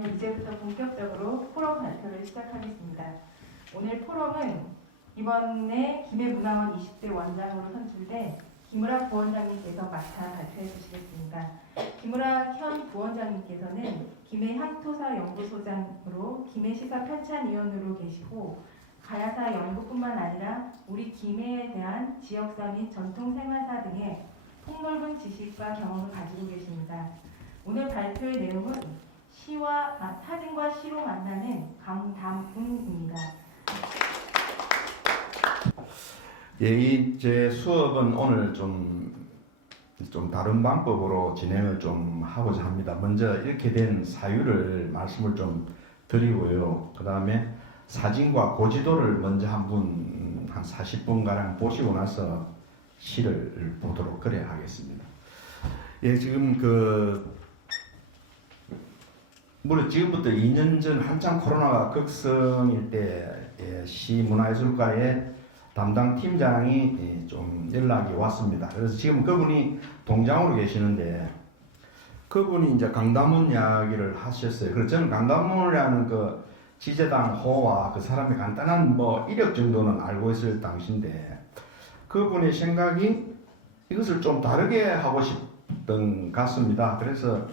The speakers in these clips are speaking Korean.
이제부터 본격적으로 포럼 발표를 시작하겠습니다. 오늘 포럼은 이번에 김해문화원 20대 원장으로 선출된 김우락 부원장님께서 맡아 발표해 주시겠습니다. 김우락 현 부원장님께서는 김해 향토사 연구소장으로 김해시사 편찬위원으로 계시고 가야사 연구뿐만 아니라 우리 김해에 대한 지역사 및 전통생활사 등의 폭넓은 지식과 경험을 가지고 계십니다. 오늘 발표의 내용은 사진과 시로 만나는 강담운입니다. 예, 제 수업은 오늘 좀 다른 방법으로 진행을 좀 하고자 합니다. 먼저 이렇게 된 사유를 말씀을 좀 드리고요. 그 다음에 사진과 고지도를 먼저 한 40분가량 보시고 나서 시를 보도록 그래야 하겠습니다. 예, 지금 물론 지금부터 2년 전 한창 코로나가 극성일 때 시문화예술과의 담당 팀장이 좀 연락이 왔습니다. 그래서 지금 그분이 동장으로 계시는데 그분이 이제 강담운 이야기를 하셨어요. 그래서 저는 강담운이라는 그 지제당 호와 그 사람의 간단한 이력 정도는 알고 있을 당시인데 그분의 생각이 이것을 좀 다르게 하고 싶던 것 같습니다. 그래서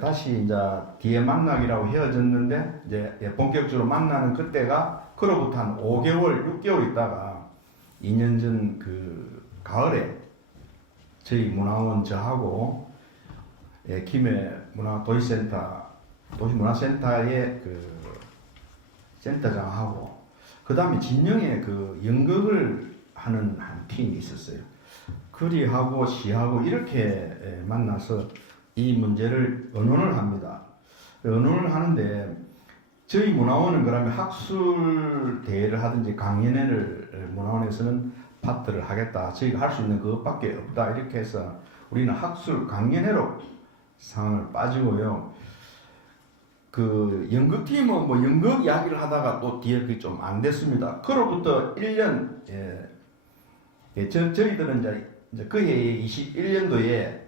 다시 이제 뒤에 만나기라고 헤어졌는데 이제 본격적으로 만나는 그때가 그로부터 한 5개월, 6개월 있다가 2년 전 그 가을에 저희 문화원 저하고 김해 도시문화센터의 그 센터장하고 그 다음에 진영에 그 연극을 하는 한 팀이 있었어요. 글이하고 시하고 이렇게 만나서 이 문제를 의논을 합니다. 의논을 하는데 저희 문화원은 그러면 학술 대회를 하든지 강연회를 문화원에서는 파트를 하겠다. 저희가 할 수 있는 그것밖에 없다. 이렇게 해서 우리는 학술 강연회로 상을 빠지고요. 그 연극팀은 연극 이야기를 하다가 또 뒤에 그게 좀 안 됐습니다. 그로부터 1년 저희들은 이제 그 해에 21년도에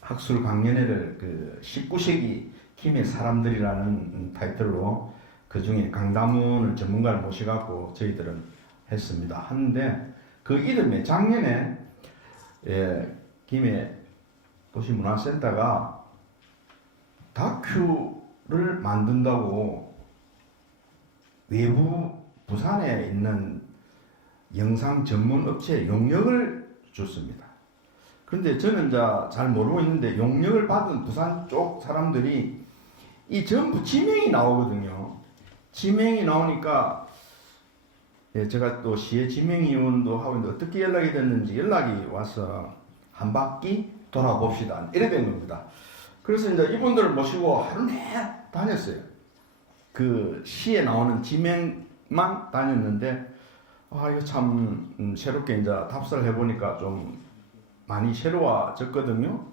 학술 강연회를 그 19세기 김해 사람들이라는 타이틀로 그 중에 강담운을 전문가를 모셔갖고 저희들은 했습니다. 하는데 그 이듬해 작년에 김해 도시문화센터가 다큐를 만든다고 외부 부산에 있는 영상 전문 업체에 용역을 줬습니다. 근데 저는 잘 모르고 있는데 용역을 받은 부산 쪽 사람들이 이 전부 지명이 나오거든요. 지명이 나오니까 제가 또 시의 지명위원도 하고 있는데 어떻게 연락이 됐는지 연락이 와서 한 바퀴 돌아봅시다. 이래 된 겁니다. 그래서 이제 이분들을 모시고 하루 내 다녔어요. 그 시에 나오는 지명만 다녔는데 이거 참 새롭게 이제 답사를 해보니까 좀 많이 새로워졌거든요.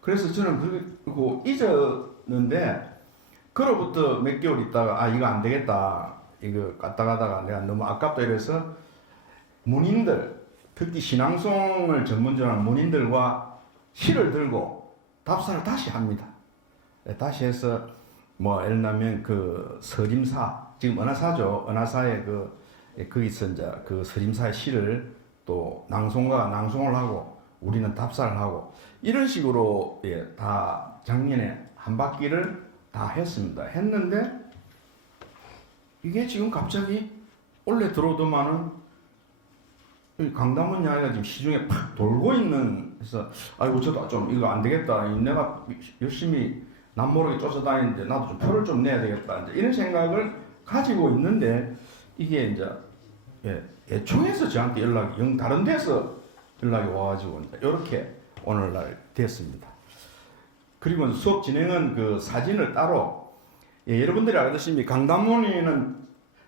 그래서 저는 그리고 잊었는데 그로부터 몇 개월 있다가 이거 안 되겠다. 이거 갔다 가다가 내가 너무 아깝다 이래서 문인들, 특히 신앙송을 전문적으로 하는 문인들과 시를 들고 답사를 다시 합니다. 다시 해서 예를 들면 그 서림사, 지금 은하사죠. 은하사의 거기서 이제 그 서림사의 시를 또 낭송가가 낭송을 하고 우리는 답사를 하고 이런 식으로 다 작년에 한 바퀴를 다 했습니다. 했는데 이게 지금 갑자기 원래 들어오더만은 강담운 이야기가 지금 시중에 팍 돌고 있는 그래서 아이고 저도 좀 이거 안 되겠다. 내가 열심히 남모르게 쫓아다니는데 나도 좀 표를 좀 내야 되겠다. 이제 이런 생각을 가지고 있는데 이게 이제 애초에서 저한테 연락이 영 다른 데서 연락이 와가지고 이렇게 오늘날 됐습니다. 그리고 수업 진행은 그 사진을 따로 여러분들이 알다시피 강담운이는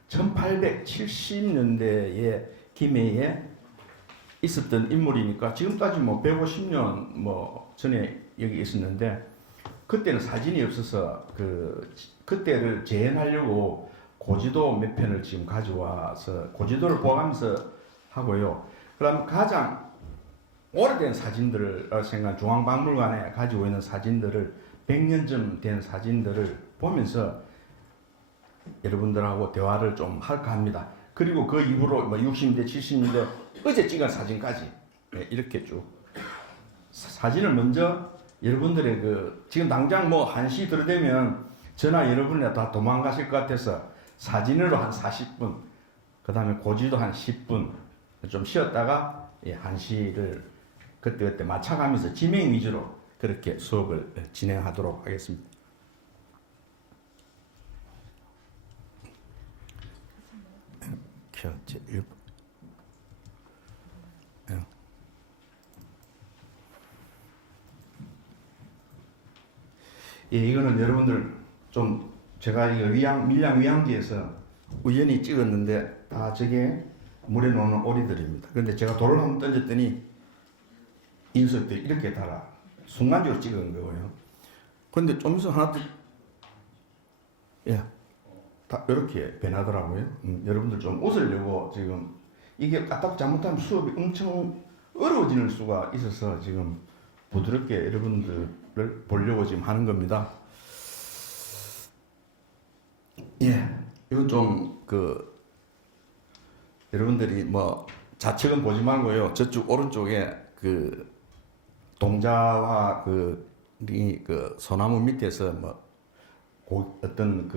1870년대에 김해에 있었던 인물이니까 지금까지 150년 전에 여기 있었는데 그때는 사진이 없어서 그때를 재현하려고 고지도 몇 편을 지금 가져와서 고지도를 보아가면서 하고요. 그다음 가장 오래된 사진들을 생각 중앙박물관에 가지고 있는 사진들을 100년쯤 된 사진들을 보면서 여러분들하고 대화를 좀 할까 합니다. 그리고 그 이후로 뭐 60년대, 70년대 어제 찍은 사진까지 이렇게 쭉 사진을 먼저 여러분들의 지금 당장 뭐 1시 들어대면 전화 여러분이 다 도망가실 것 같아서 사진으로 한 40분, 그 다음에 고지도 한 10분 좀 쉬었다가 1시를 그때 맞춰가면서 진행 위주로 그렇게 수업을 진행하도록 하겠습니다. 이거는 여러분들 좀 제가 이거 밀양 위양지에서 우연히 찍었는데 다 저게 물에 노는 오리들입니다. 그런데 제가 돌을 한번 던졌더니 인석들이 이렇게 달아 순간적으로 찍은 거고요. 그런데 좀 있어 하나 다 이렇게 변하더라고요. 여러분들 좀 웃으려고 지금 이게 까딱 잘못하면 수업이 엄청 어려워지는 수가 있어서 지금 부드럽게 여러분들을 보려고 지금 하는 겁니다. 이건 좀 여러분들이 뭐 좌측은 보지 말고요. 저쪽 오른쪽에 동자와 소나무 밑에서 뭐 어떤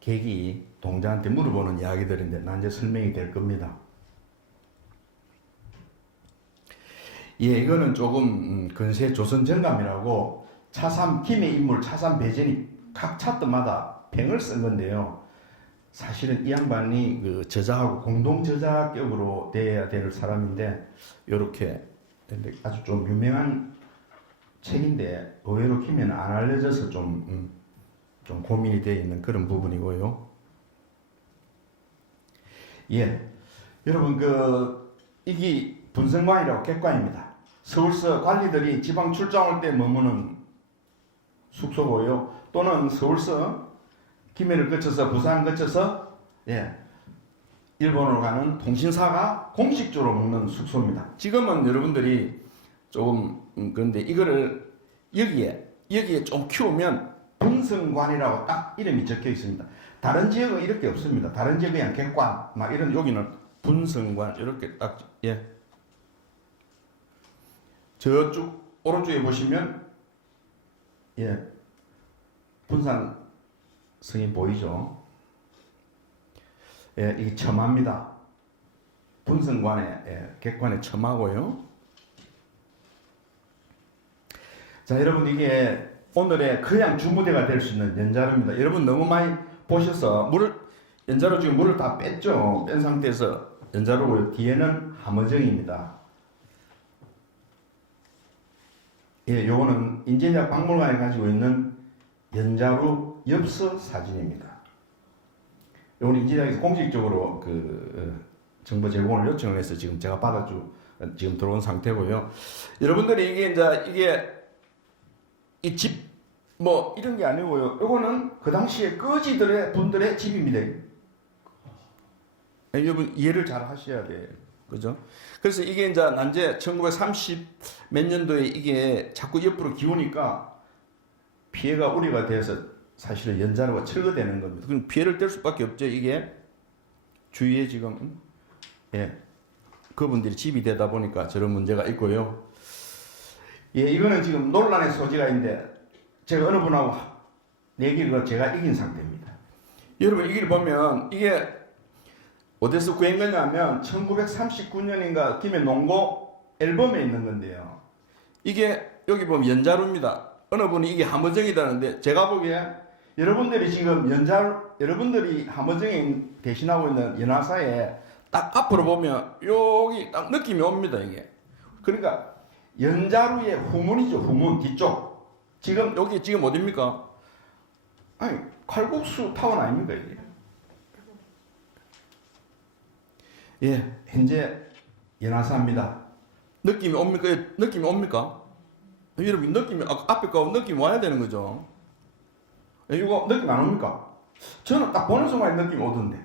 객이 동자한테 물어보는 이야기들인데 난 이제 설명이 될 겁니다. 이거는 조금 근세 조선 정감이라고 차삼 김의 인물 차삼 배전이 각 차트마다 평을 쓴 건데요. 사실은 이 양반이 저자하고 공동 저자격으로 돼야 될 사람인데 이렇게 아주 좀 유명한 책인데 의외로 김에는 안 알려져서 좀 고민이 되어 있는 그런 부분이고요. 여러분 이게 분성관이라고 객관입니다. 서울서 관리들이 지방 출장 올 때 머무는 숙소고요. 또는 서울서 김해를 거쳐서 부산 거쳐서 일본으로 가는 통신사가 공식적으로 먹는 숙소입니다. 지금은 여러분들이 조금 그런데 이거를 여기에 좀 키우면 분성관이라고 딱 이름이 적혀 있습니다. 다른 지역은 이렇게 없습니다. 다른 지역은 그냥 객관 막 이런 여기는 분성관 이렇게 딱 저쪽 오른쪽에 보시면 분산 성이 보이죠? 이게 첨화입니다. 분성관의 객관의 첨화고요. 자, 여러분 이게 오늘의 거양 주무대가 될 수 있는 연자루입니다. 여러분 너무 많이 보셔서 연자루 지금 물을 다 뺐죠? 뺀 상태에서 연자루고요. 뒤에는 함어정입니다. 요거는 인제대학 박물관에 가지고 있는 연자루 엽서 사진입니다. 요거는 인제대학에서 공식적으로 정보 제공을 요청을 해서 지금 제가 지금 들어온 상태고요. 여러분들이 이게 이 집 뭐 이런 게 아니고요. 요거는 그 당시에 분들의 집입니다. 여러분 이해를 잘 하셔야 돼요. 그죠? 그래서 이게 이제 난제 1930 몇 년도에 이게 자꾸 옆으로 기우니까 피해가 우려가 돼서 사실은 연자루가 철거되는 겁니다. 그럼 피해를 뗄 수밖에 없죠. 이게 주위에 지금 그분들이 집이 되다 보니까 저런 문제가 있고요. 이거는 지금 논란의 소지가 있는데 제가 어느 분하고 내기를 제가 이긴 상태입니다. 여러분 이걸 보면 이게 어디서 구한 거냐면 1939년인가 김해 농고 앨범에 있는 건데요. 이게 여기 보면 연자루입니다. 어느 분이 이게 함어정이다는데 제가 보기에 여러분들이 지금 여러분들이 함어정에 대신하고 있는 연화사에 딱 앞으로 보면 여기 딱 느낌이 옵니다. 이게 그러니까 연자루의 후문이죠. 후문 뒤쪽. 여기 지금 어딥니까? 아니 칼국수 타운 아닙니까 이게? 현재 연화사입니다. 느낌이 옵니까? 여러분 느낌이 앞에 거 느낌 와야 되는 거죠. 이거 느낌 안 옵니까? 저는 딱 보는 순간에 느낌 오던데.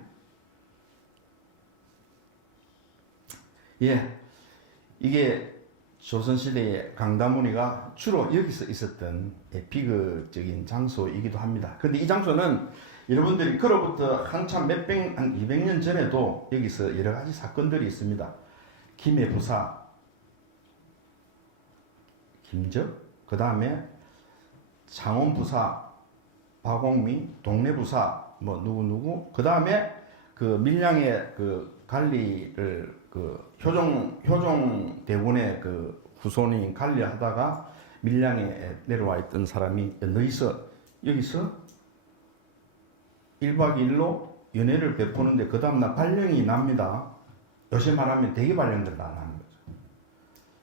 이게 조선시대의 강다문이가 주로 여기서 있었던 비극적인 장소이기도 합니다. 근데 이 장소는 여러분들이 그로부터 한참 한 200년 전에도 여기서 여러 가지 사건들이 있습니다. 김해 부사, 김적, 그 다음에 창원 부사, 박옥미, 동래 부사, 뭐 누구, 그 다음에 그 밀양의 그 관리를 그 효종 대군의 그 후손이 관리하다가 밀양에 내려와 있던 사람이 여기서 1박 2일로 연회를 베푸는데 그 다음날 발령이 납니다. 요새 말하면 대기 발령들 다 나는 거죠.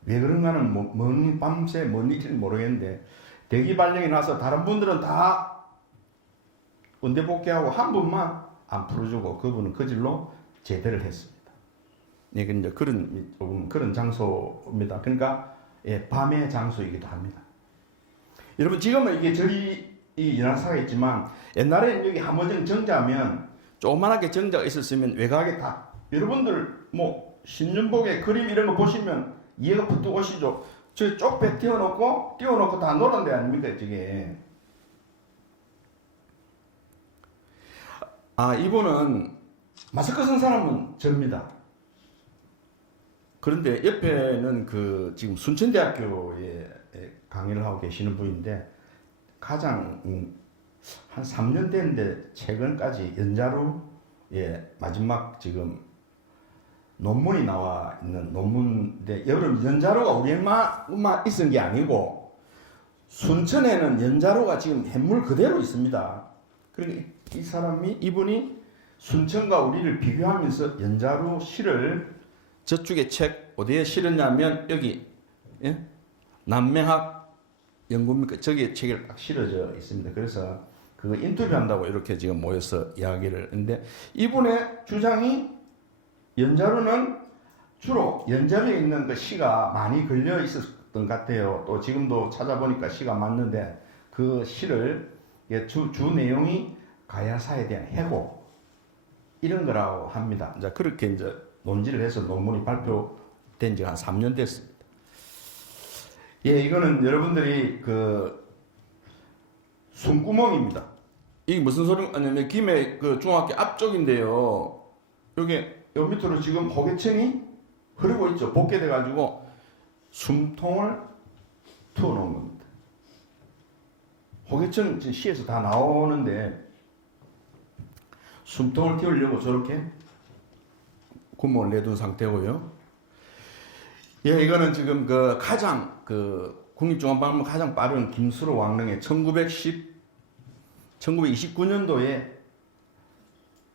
왜 그런가는 먼 밤새 뭔 일인지 모르겠는데 대기 발령이 나서 다른 분들은 다 은대 복귀하고 한 분만 안 풀어주고 그분은 그 질로 제대를 했습니다. 예, 이제 그런 장소입니다. 그러니까 예, 밤의 장소이기도 합니다. 여러분 지금은 이게 절이 이 연화사가 있지만 옛날에는 여기 함어정 정자면 조그만하게 정자가 있었으면 외곽에 다 여러분들 뭐 신윤복의 그림 이런 거 보시면 이해가 붙어 오시죠. 저 쪽배 띄워놓고 다 노란 데 아닙니까 저게. 아 이분은 마스크 쓴 사람은 접니다. 그런데 옆에는 그 지금 순천대학교에 강의를 하고 계시는 분인데 가장 한 3년 됐는데 최근까지 연자로 마지막 지금 논문이 나와 있는 논문인데 여러분 연자로가 우리만 있은 게 아니고 순천에는 연자로가 지금 현물 그대로 있습니다. 그러니까 이분이 순천과 우리를 비교하면서 연자로 시를 저쪽에 책 어디에 실었냐면 여기 남명학 연구입니까? 저기에 책이 딱 실어져 있습니다. 그래서 그거 인터뷰한다고 이렇게 지금 모여서 이야기를 했는데 이분의 주장이 연자로는 주로 연자로에 있는 그 시가 많이 걸려 있었던 것 같아요. 또 지금도 찾아보니까 시가 맞는데 그 시를 주 내용이 가야사에 대한 해고 이런 거라고 합니다. 이제 그렇게 이제 논지를 해서 논문이 발표된 지가 한 3년 됐습니다. 예, 이거는 여러분들이 그 숨구멍입니다. 이게 무슨 소리냐면 김해 그 중학교 앞쪽인데요. 요 밑으로 지금 호계천이 흐르고 있죠. 복개돼 가지고 숨통을 투어 놓은 겁니다. 호계천 시에서 다 나오는데 숨통을 띄우려고 저렇게 구멍을 내둔 상태고요. 예, 이거는 지금 그 가장 그 국립중앙박물관 가장 빠른 김수로 왕릉의 1929년도에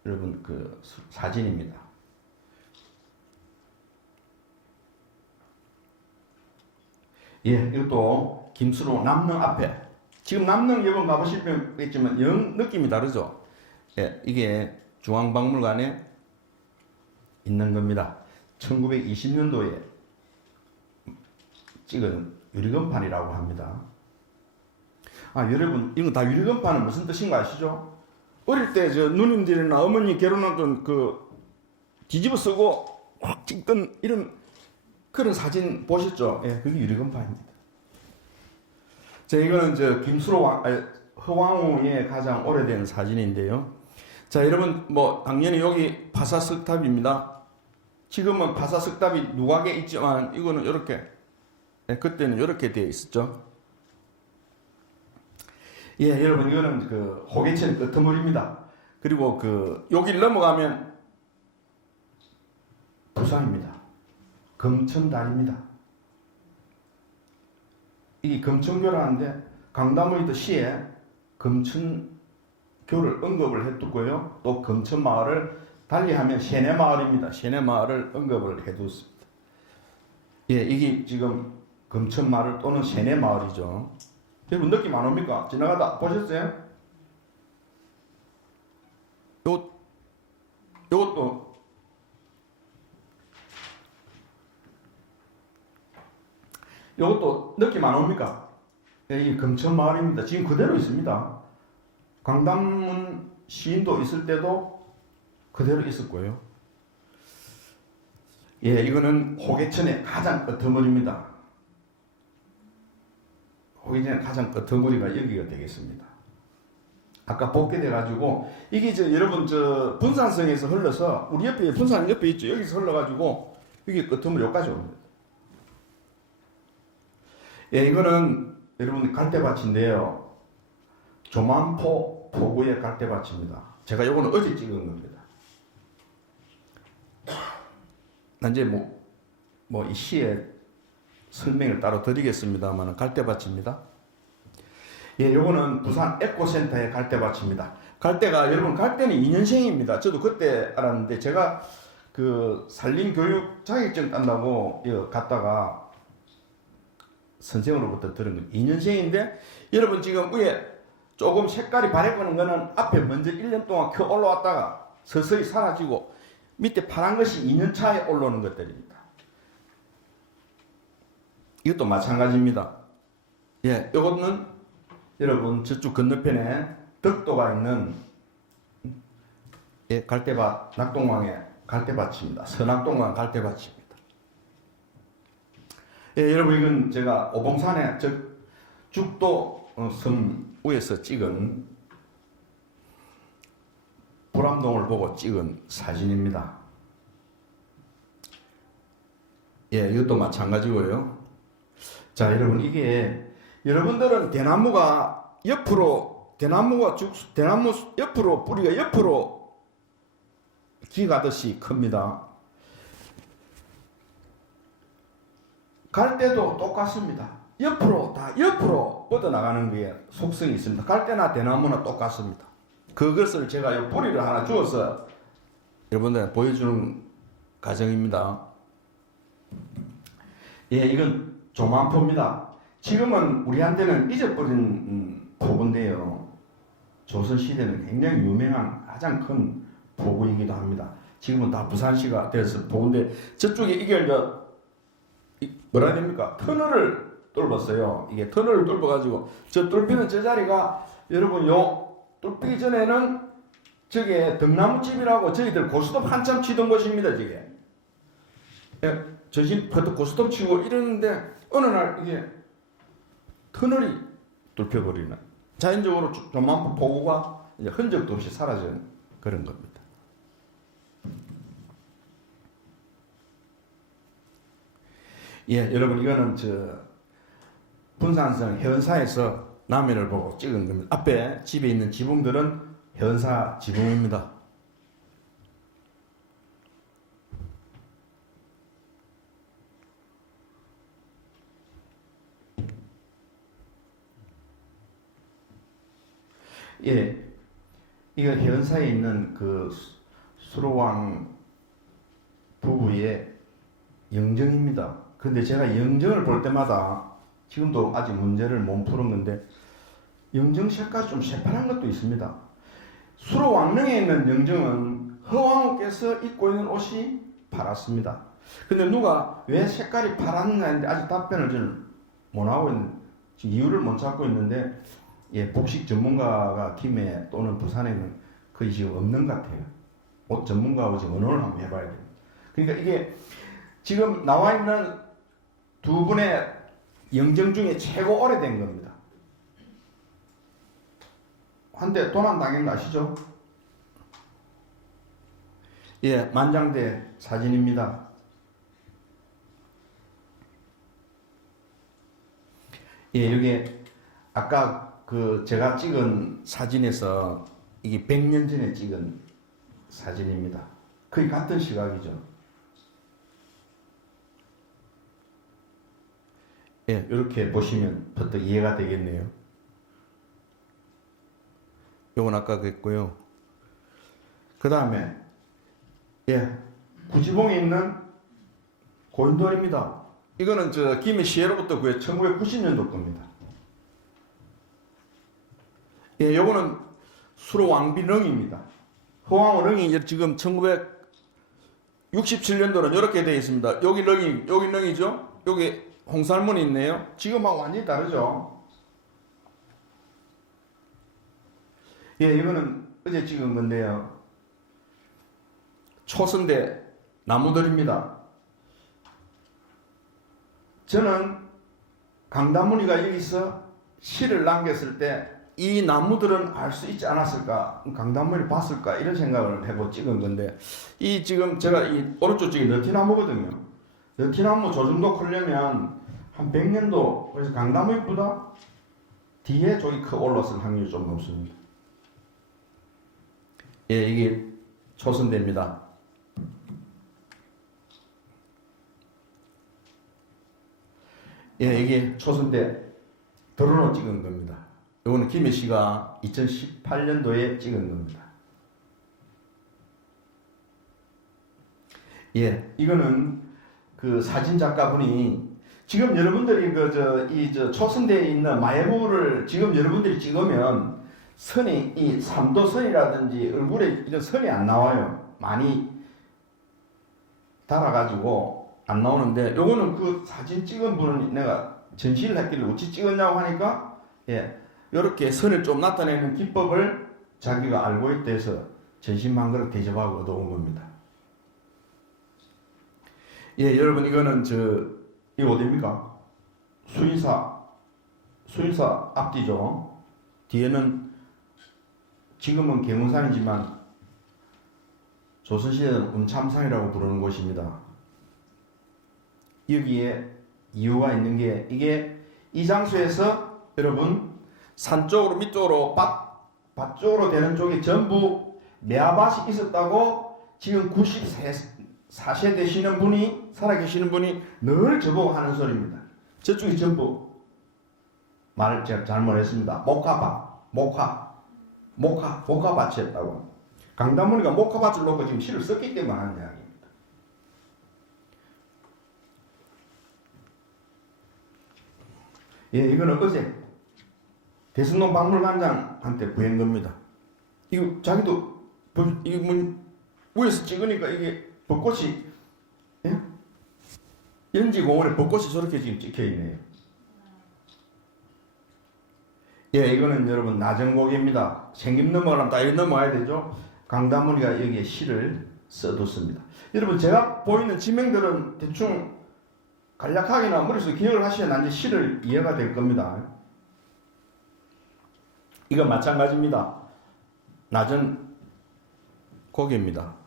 여러분 그 사진입니다. 예, 이것도 김수로 남릉 앞에 지금 남릉 여러분 가보시겠지만 영 느낌이 다르죠. 예, 이게 중앙박물관에 있는 겁니다. 1920년도에 찍은 유리건판이라고 합니다. 아 여러분 이거 다 유리건판은 무슨 뜻인 거 아시죠? 어릴 때 저 누님들이나 어머니 결혼하던 그 뒤집어 쓰고 확 찍던 이런 그런 사진 보셨죠? 예, 그게 유리건판입니다. 자 이거는 저 김수로 허왕우의 가장 오래된 사진인데요. 자 여러분 뭐 당연히 여기 파사석탑입니다. 지금은 파사석탑이 누각에 있지만 이거는 이렇게 그때는 이렇게 되어 있었죠. 예, 여러분 이거는 그 호계천 끄트물입니다. 그리고 그 여기를 넘어가면 부산입니다. 금천다리입니다. 이 금천교라는데 강다문이도 시에 금천교를 언급을 해두고요. 또 금천마을을 달리하면 세내마을입니다. 세내마을을 언급을 해뒀습니다. 예, 이게 지금 금천마을 또는 세내마을이죠. 여러분 느낌 안 옵니까? 지나가다 보셨어요? 요것도 느낌 안 옵니까? 예, 이 금천마을입니다. 지금 그대로 있습니다. 강담문 시인도 있을 때도 그대로 있었고요. 예, 이거는 호계천의 가장 끄트물입니다. 보기 전에 가장 끄트머리가 여기가 되겠습니다. 아까 벗게 돼가지고 이게 여러분 분산성에서 흘러서 우리 옆에 분산 옆에 있죠. 여기서 흘러가지고 여기 끄트머리 여기까지 옵니다. 예, 이거는 여러분 갈대밭인데요. 조만포 포구의 갈대밭입니다. 제가 요거는 어제 찍은 겁니다. 이제 이 시에 설명을 따로 드리겠습니다만 갈대밭입니다. 예, 요거는 부산 에코센터의 갈대밭입니다. 갈대가 여러분 갈대는 2년생입니다. 저도 그때 알았는데 제가 그 산림교육 자격증 딴다고 갔다가 선생으로부터 들은 거 2년생인데 여러분 지금 위에 조금 색깔이 바래보는 거는 앞에 먼저 1년 동안 켜 올라왔다가 서서히 사라지고 밑에 파란 것이 2년 차에 올라오는 것들입니다. 이것도 마찬가지입니다. 예, 이거는 여러분 저쪽 건너편에 덕도가 있는 예, 갈대밭 낙동강의 갈대밭입니다. 서낙동강 갈대밭입니다. 예, 여러분 이건 제가 오봉산에 죽도 섬 위에서 찍은 불암동을 보고 찍은 사진입니다. 예, 이것도 마찬가지고요. 자, 여러분 이게 여러분들은 대나무 대나무 옆으로 뿌리가 옆으로 기가듯이 큽니다. 갈대도 똑같습니다. 옆으로 뻗어나가는 게 속성이 있습니다. 갈대나 대나무나 똑같습니다. 그것을 제가 이 뿌리를 하나 주어서 여러분들 보여주는 과정입니다. 예, 이건 조만포입니다. 지금은 우리한테는 잊어버린 포구인데요. 조선시대는 굉장히 유명한 가장 큰 포구이기도 합니다. 지금은 다 부산시가 돼서 포구인데 저쪽에 이게 뭐라 해야 됩니까? 터널을 뚫었어요. 이게 터널을 뚫어가지고 저 뚫히는 저 자리가 여러분 요 뚫기 전에는 저게 등나무집이라고 저희들 고스톱 한참 치던 곳입니다. 저게 저신 고스톱 치고 이러는데 어느 날 이게 터널이 뚫혀버리는 자연적으로 조만포 포구가 이제 흔적도 없이 사라지는 그런 겁니다. 예, 여러분 이거는 분산성 해운사에서 남해를 보고 찍은 겁니다. 앞에 집에 있는 지붕들은 해운사 지붕입니다. 예, 이거 해운사에 있는 그 수로왕 부부의 영정입니다. 근데 제가 영정을 볼 때마다 지금도 아직 문제를 못 푸는 건데 영정 색깔이 좀 새파란 것도 있습니다. 수로왕릉에 있는 영정은 허왕께서 입고 있는 옷이 파랗습니다. 근데 누가 왜 색깔이 파랗느냐 했는데 아직 답변을 저는 못 하고 있는 지금 이유를 못 찾고 있는데 예, 복식 전문가가 김해 또는 부산에는 거의 지금 없는 것 같아요. 옷 전문가하고 지금 의논을 한번 해봐야 돼요. 그러니까 이게 지금 나와 있는 두 분의 영정 중에 최고 오래된 겁니다. 한때 도난 당한 거 아시죠? 예, 만장대 사진입니다. 예, 여기 아까 제가 찍은 사진에서 이게 100년 전에 찍은 사진입니다. 거의 같은 시각이죠. 예, 이렇게 보시면 버뜩 이해가 되겠네요. 요건 아까 그랬고요. 그 다음에 예, 구지봉에 있는 고인돌입니다. 이거는 김해 시해로부터 구해 1990년도 겁니다. 예, 요거는 수로왕비릉입니다. 허왕릉이 지금 1967년도는 이렇게 되어 있습니다. 여기 릉이죠? 여기 홍살문이 있네요. 지금하고 완전히 다르죠? 예, 이거는 어제 찍은 건데요. 초선대 나무들입니다. 저는 강다무늬가 여기서 시를 남겼을 때 이 나무들은 알 수 있지 않았을까, 강단문이 봤을까 이런 생각을 해보고 찍은 건데, 이 지금 제가 이 오른쪽 쪽이 너티나무거든요. 너티나무 저 정도 크려면 한 100년도, 그래서 강나무보다 뒤에 쪽이 올랐을 확률이 좀 높습니다. 예, 이게 초선대입니다. 예, 이게 초선대 드론으로 찍은 겁니다. 이거는 김해 씨가 2018년도에 찍은 겁니다. 예, 이거는 그 사진 작가분이 지금 여러분들이 저 초선대에 있는 마예부를 지금 여러분들이 찍으면 선이 이 삼도선이라든지 얼굴에 이런 선이 안 나와요. 많이 달아가지고 안 나오는데, 요거는 그 사진 찍은 분은 내가 전시를 했길래 어찌 찍었냐고 하니까, 예, 요렇게 선을 좀 나타내는 기법을 자기가 알고 있다 해서 전시만 그릇 대접하고 얻어온 겁니다. 예, 여러분 이거는 이거 어디입니까? 수의사 앞뒤죠. 뒤에는 지금은 계문산이지만 조선시대는 운참산이라고 부르는 곳입니다. 여기에 이유가 있는 게, 이게 이 장소에서 여러분 산 쪽으로 밑쪽으로 밭 쪽으로 되는 쪽이 전부 매화밭이 있었다고 지금 94세 되시는 분이, 살아계시는 분이 늘 저보고 하는 소리입니다. 저쪽이 전부, 말을 제가 잘못했습니다. 목화밭이었다고. 강단문이가 목화밭을 놓고 지금 시를 썼기 때문에 하는 이야기입니다. 예, 이거는 어제 대승동 박물관장한테 구한 겁니다. 이거 자기도 이거 위에서 찍으니까 이게 벚꽃이, 예? 연지공원에 벚꽃이 저렇게 지금 찍혀 있네요. 예, 이거는 여러분 나전곡입니다. 생김 넘어가면 다 여기 넘어와야 되죠. 강다문이가 여기에 시를 써뒀습니다. 여러분 제가 보이는 지명들은 대충 간략하게나 머릿속에 기억을 하셔야 나중에 시를 이해가 될 겁니다. 이건 마찬가지입니다. 낮은 고개입니다.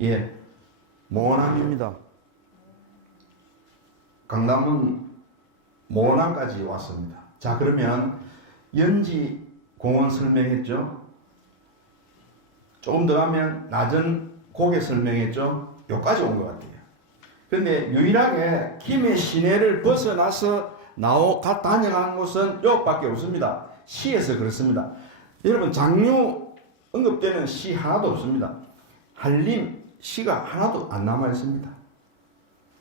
예, 모남입니다. 강남은 모남까지 왔습니다. 자, 그러면 연지 공원 설명했죠? 조금 더 가면 낮은 고개 설명했죠? 여기까지 온 것 같아요. 그런데 유일하게 김해 시내를 벗어나서 다녀간 곳은 여기밖에 없습니다. 시에서 그렇습니다. 여러분 장류 언급되는 시 하나도 없습니다. 한림 시가 하나도 안 남아 있습니다.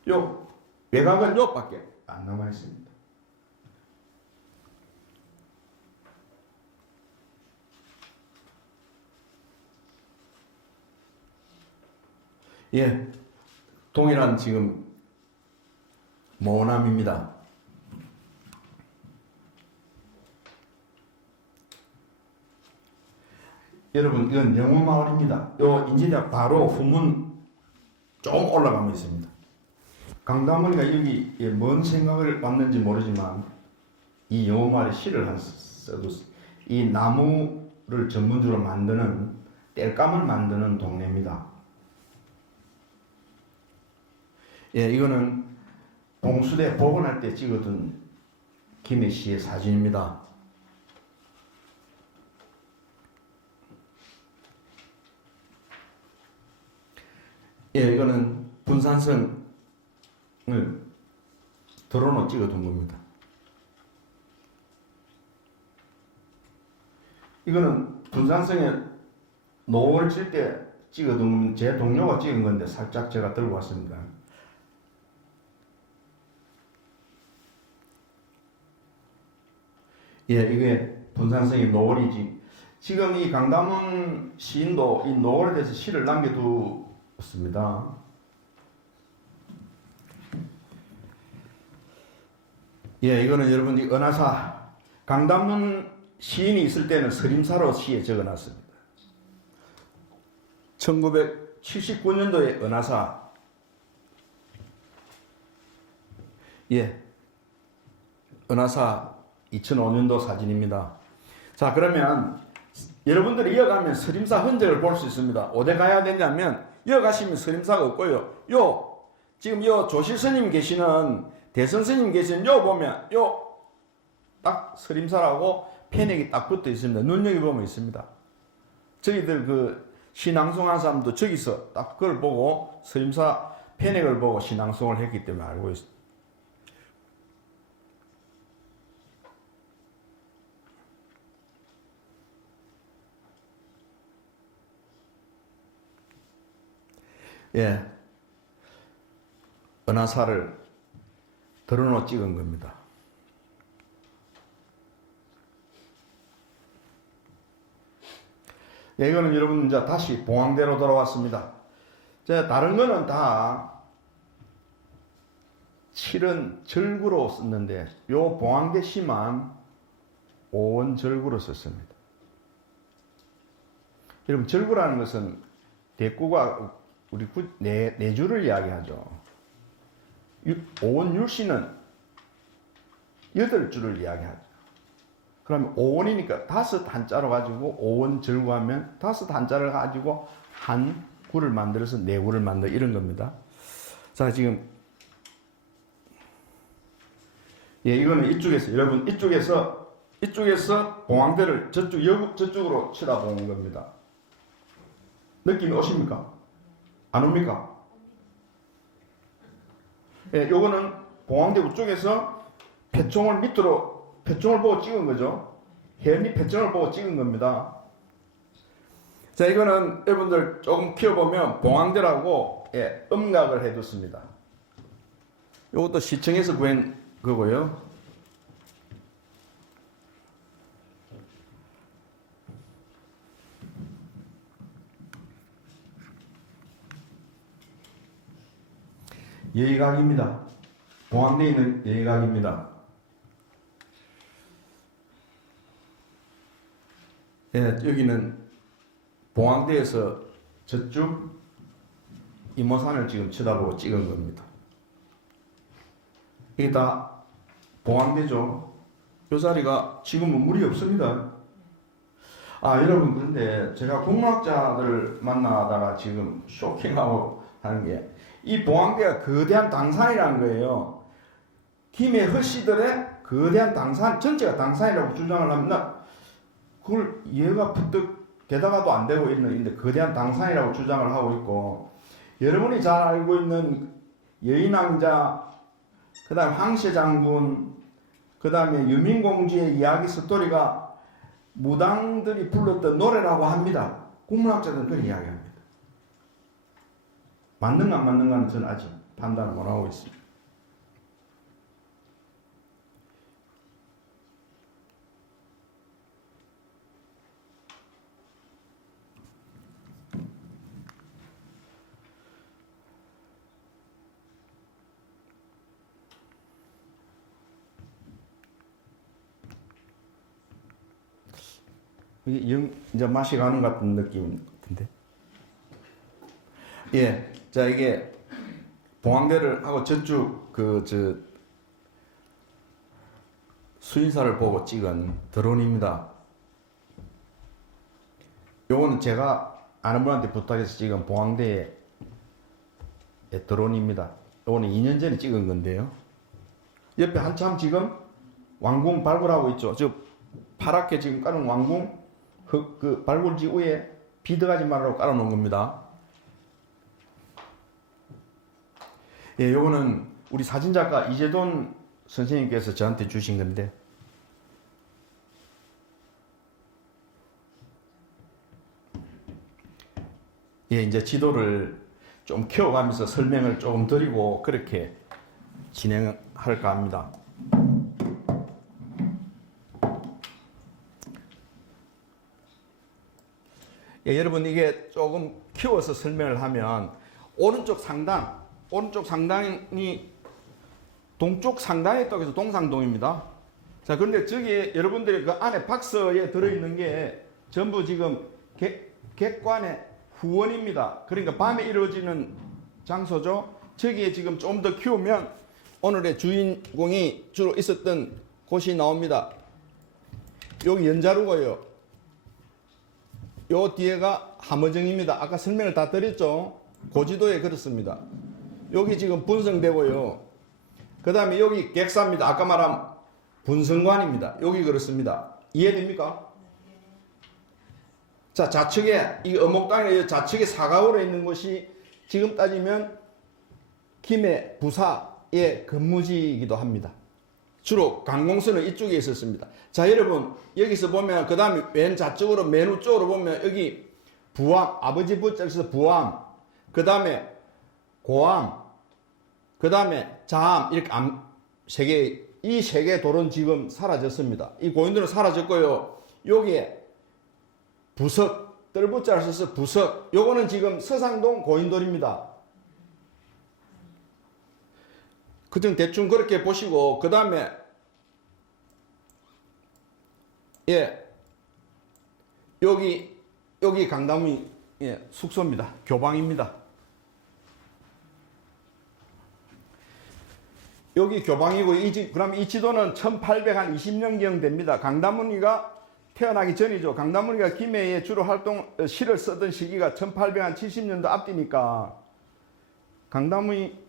요 외곽은 여기밖에 안 남아 있습니다. 예, 동일한 지금 모남입니다. 여러분 이건 영웅마을입니다. 요 인제대학 바로 후문 좀 올라가면 있습니다. 강다문이가 여기 뭔 생각을 왔는지 모르지만 이 영웅마을에 시를 써도, 이 나무를 전문적으로 만드는 땔감을 만드는 동네입니다. 예, 이거는 봉수대 복원할 때 찍어둔 김해 씨의 사진입니다. 예, 이거는 분산성을 드론으로 찍어둔 겁니다. 이거는 분산성에 노을 칠 때 찍어둔, 제 동료가 찍은 건데 살짝 제가 들고 왔습니다. 예, 이게 분산성의 노을이지. 지금 이 강담은 시인도 이 노을에 대해서 시를 남겨두었습니다. 예, 이거는 여러분 이 은하사, 강담은 시인이 있을 때는 서림사로 시에 적어놨습니다. 1979년도에 은하사, 은하사 2005년도 사진입니다. 자, 그러면 여러분들이 이어가면 서림사 흔적을 볼 수 있습니다. 어디 가야 되냐면 이어가시면 서림사가 없고요. 지금 조실 스님 계시는 대선 스님 계시는 보면 딱 서림사라고 패넥이 딱 붙어 있습니다. 눈여겨보면 있습니다. 저희들 그 신앙송한 사람도 저기서 딱 그걸 보고 서림사 패넥을 보고 신앙송을 했기 때문에 알고 있습니다. 은하사를 드론으로 찍은 겁니다. 이거는 여러분 이제 다시 봉황대로 돌아왔습니다. 다른 거는 다 칠은 절구로 썼는데 요 봉황대 시만 오원 절구로 썼습니다. 여러분 절구라는 것은 대구가 우리 네 줄을 이야기하죠. 오원 율시는 8줄을 이야기하죠. 그러면 오원이니까 5 한자로 가지고 오원 절구하면 5 한자를 가지고 한 구를 만들어서 4구를 만들 이런 겁니다. 자, 지금 이거는 이쪽에서 여러분 이쪽에서 봉황대를 저쪽으로 쳐다보는 겁니다. 느낌이 오십니까? 안 옵니까? 요거는 봉황대 우쪽에서 표총을 보고 찍은 거죠. 혜연이 표총을 보고 찍은 겁니다. 자, 이거는 여러분들 조금 키워보면 봉황대라고 음각을 해뒀습니다. 요것도 시청에서 구한 거고요. 예의각입니다. 봉황대에 있는 예의각입니다. 여기는 봉황대에서 저쪽 이모산을 지금 쳐다보고 찍은 겁니다. 이게 다 봉황대죠. 이 자리가 지금은 물이 없습니다. 여러분, 그런데 제가 국문학자들 만나다가 지금 쇼킹하고 하는 게 이 봉황대가 거대한 당산이라는 거예요. 김해 허씨들의 거대한 당산, 전체가 당산이라고 주장을 하면 그걸 이해가 푸득 게다가도 안 되고 있는데 거대한 당산이라고 주장을 하고 있고, 여러분이 잘 알고 있는 여인왕자, 그 다음에 황새장군, 그 다음에 유민공주의 이야기 스토리가 무당들이 불렀던 노래라고 합니다. 국문학자들은 그렇게 이야기합니다. 맞는가 안 맞는가는 저는 아직 판단을 못하고 있습니다. 이제 맛이 가는 것 같은 느낌 같은데. 자, 이게 봉황대를 하고 저쪽 수인사를 보고 찍은 드론입니다. 요거는 제가 아는 분한테 부탁해서 찍은 봉황대의 드론입니다. 요거는 2년 전에 찍은 건데요. 옆에 한참 지금 왕궁 발굴하고 있죠. 저 파랗게 지금 깔은 왕궁 그 발굴지 위에 비드가지 말라고 깔아놓은 겁니다. 요거는 우리 사진작가 이재돈 선생님께서 저한테 주신 건데, 이제 지도를 좀 키워가면서 설명을 조금 드리고 그렇게 진행할까 합니다. 여러분, 이게 조금 키워서 설명을 하면 오른쪽 상단이 동쪽 상단에 또 그래서 동상동입니다. 자, 그런데 저기 여러분들이 그 안에 박스에 들어있는 게 전부 지금 객관의 후원입니다. 그러니까 밤에 이루어지는 장소죠. 저기에 지금 좀 더 키우면 오늘의 주인공이 주로 있었던 곳이 나옵니다. 여기 연자루고요. 요 뒤에가 함어정입니다. 아까 설명을 다 드렸죠. 고지도에 그렇습니다. 여기 지금 분성되고요. 그 다음에 여기 객사입니다. 아까 말한 분성관입니다. 여기 그렇습니다. 이해됩니까? 자, 좌측에 이 어목당의 좌측에 사각으로 있는 곳이 지금 따지면 김해 부사의 근무지이기도 합니다. 주로 강공서는 이쪽에 있었습니다. 자, 여러분 여기서 보면 그 다음에 왼 좌측으로 맨 우쪽으로 보면 여기 부암, 아버지 부자에서 부암, 그 다음에 고암, 그 다음에 자암, 이렇게 세 개, 이 세 개 돌은 지금 사라졌습니다. 이 고인돌은 사라졌고요. 여기에 부석, 뜰부자를 써서 부석, 요거는 지금 서상동 고인돌입니다. 그좀 대충 그렇게 보시고, 그 다음에 예, 여기 강담이 예, 숙소입니다. 교방입니다. 여기 교방이고, 그럼 이 지도는 1820년경 됩니다. 강다문이가 태어나기 전이죠. 강다문이가 김해에 주로 시를 쓰던 시기가 1870년도 앞뒤니까 강다문이